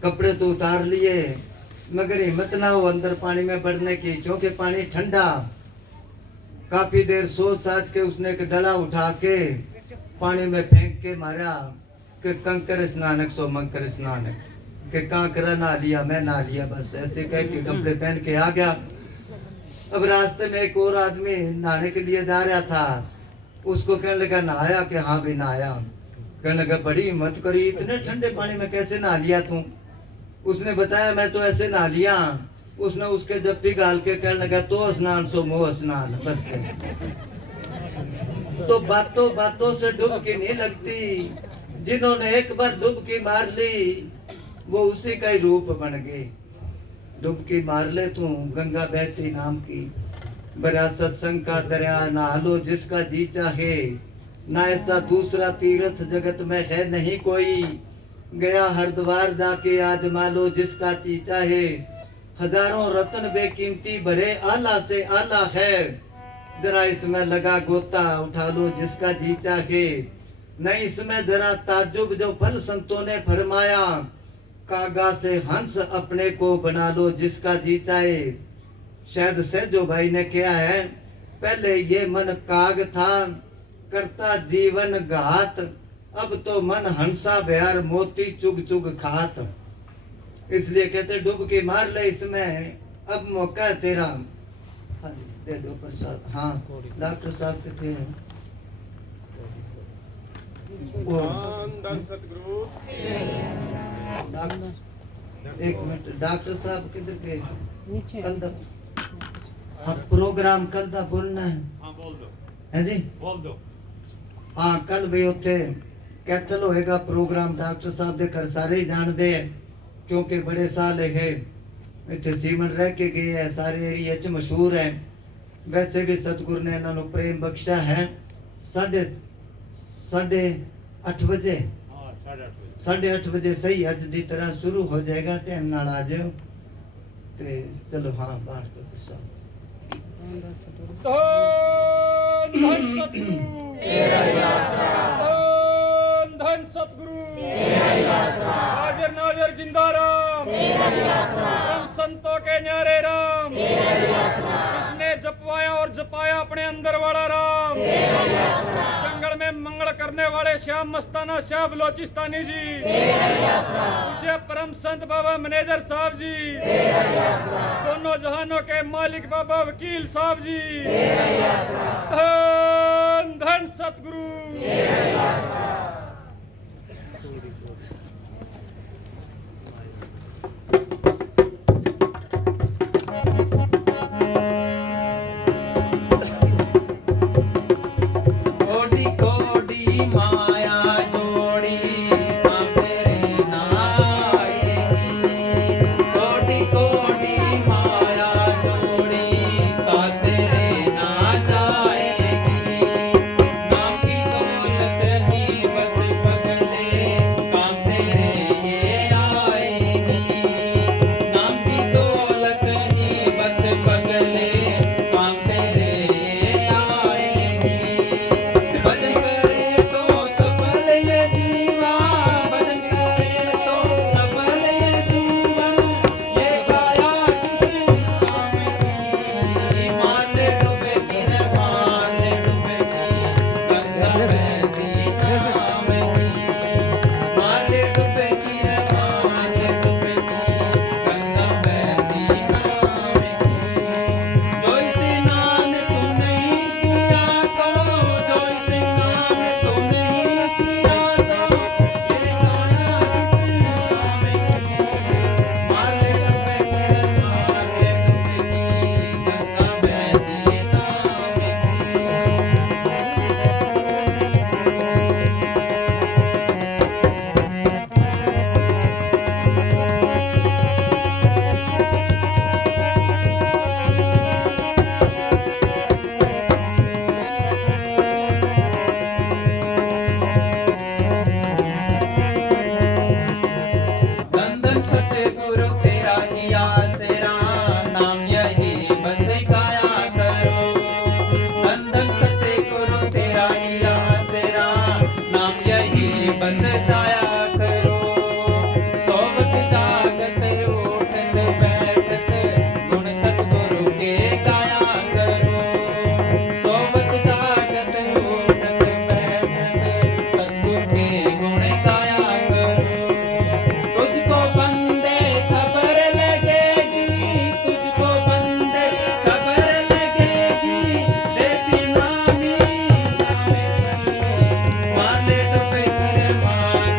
कपड़े तो उतार लिए, मगर हिम्मत ना हो अंदर पानी में बढ़ने की, क्योंकि पानी ठंडा। काफी देर सोच साच के उसने एक डला उठा के पानी में फेंक के मारा कि कंकर स्नानक सो मंकर स्नानक, कि कांकरा नहा लिया मैं नहा लिया, बस ऐसे कह के कपड़े पहन के आ गया। अब रास्ते में एक और आदमी नहाने के लिए जा रहा था, उसको कहने लगा नहाया कि हाँ भी नहाया। कहने लगा बड़ी हिम्मत करी, इतने ठंडे पानी में कैसे नहा लिया तू? उसने बताया मैं तो ऐसे नहा लिया उसने उसके जप्पी गाल के कहने लगा तो स्नान सो मोह स्नान बस के। तो बातों बातों से डुबकी नहीं लगती, जिन्होंने एक बार डुबकी मार ली वो उसी का ही रूप बन गए। डुबकी मार ले तू गंगा बहती नाम की, बड़ा सत्संग का दरिया नहा लो जिसका जी चाहे, ना ऐसा दूसरा तीर्थ जगत में है नहीं कोई, गया हरिद्वार जाके आजमा लो जिसका जी चाहे, हजारों रत्न बेकीमती भरे आला से आला है, जरा इसमें लगा गोता उठा लो जिसका जी चाहे, नहीं इसमें जरा ताज्जुब जो फल संतों ने फरमाया, कागा से हंस अपने को बना लो जिसका जी चाहे। शायद से जो भाई ने किया है, पहले ये मन काग था करता जीवन घात, अब तो मन हंसा बिहार मोती चुग चुग खात। इसलिए कहते डुबकी मार ले इसमें, अब मौका है तेरा। हाँ जी, दे दो प्रसाद। हाँ डॉक्टर साहब कहते हैं एक मिनट, डॉक्टर साहब किधर गए? कल दा हाँ प्रोग्राम कल दा बोलना है। हाँ बोल दो। है जी बोल दो। हाँ कल भी उत्थे कैथल होएगा प्रोग्राम, डॉक्टर साहब दे घर सारे ही जान दे, क्योंकि बड़े साल है इतने सीमन रह के गए है, सारे एरिया च मशहूर है। वैसे भी सतगुरु ने इन्होंने प्रेम बख्शा है। 8:30 बजे 8:30 बजे सही अज दी तरह शुरू हो जाएगा, टाइम नाल आ जाओ ते चलो। हाँ बांट दो प्रसाद। धन सतगुरु तेरा ही आसरा, धन सतगुरु तेरा ही आसरा, हाजिर नाजिर जिंदा राम तेरा ही आसरा, हम संतों के न्यारे राम तेरा ही आसरा, जिसने जपवाया और जपाया अपने अंदर वाला राम तेरा ही आसरा, जंगल में मंगल करने वाले श्याम मस्ताना शाह बलोचिस्तानी जी तेरा ही आसरा, पूज्य परम संत बाबा मैनेजर साहब जी तेरा ही आसरा, दोनों जहानों के मालिक बाबा वकील साहब जी तेरा ही आसरा, धन धन सतगुरु तेरा ही आसरा। कोटि कोटि माया जोड़ी हम तेरे नाएगी, कोटि कोटि माया जोड़ी साथ तेरे ना जाएगी, नाम की दौलत ही बस पगले काम तेरे ये आएगी, नाम की दौलत ही बस पगले काम तेरे ये आएगी, भजन करे तो सफल ये जीवा, भजन करे तो सफल ये जीवन, ये काया किस काम की, मान ले डूबे की रे मान ले डूबे की, गंगा बहती नाम की, मान ले डूबे की रे मान ले डूबे की, गंगा बहती नाम की, जो स्नान तू नहीं किया तो, जो स्नान तू नहीं किया तो, ये काया किस काम की, मान ले डूबे की रे मान ले डूबे की, गंगा बहती धन धन सतगुरु तेरा ही आसरा, नाम यही बस गाया करो, धन धन सतगुरु तेरा ही आसरा, नाम यही बस गाया करो, सोवत जागत उठत बैठत गुण सतगुरु के गाया करो, सोवत जागत उठत बैठत सतगुरु के गुण गाया करो, तुझको बंदे खबर लगेगी, तुझको बंदे खबर लगेगी, देसी नामी नाम की, मान ले डूबे की रे मान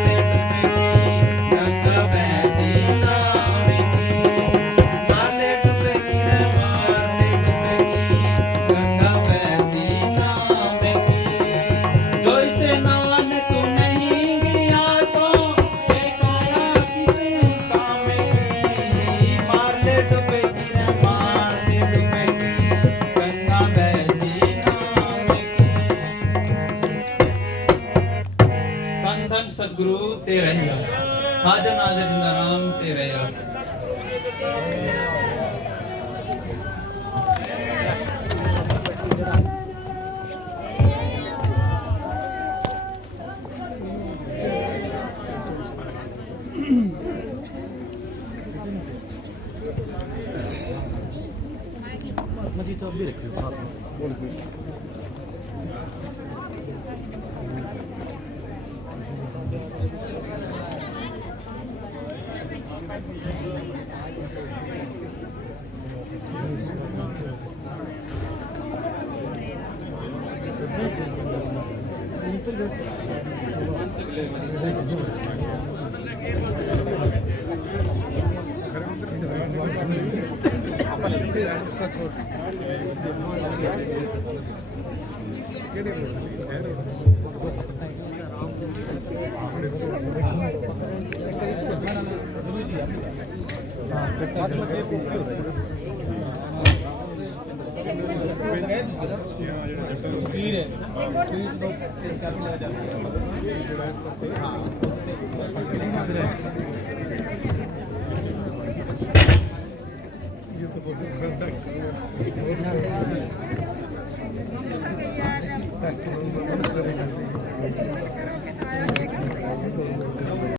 सतगुरु तेरा ही आस हाजर नाजर जिंदा राम तेरा ही आस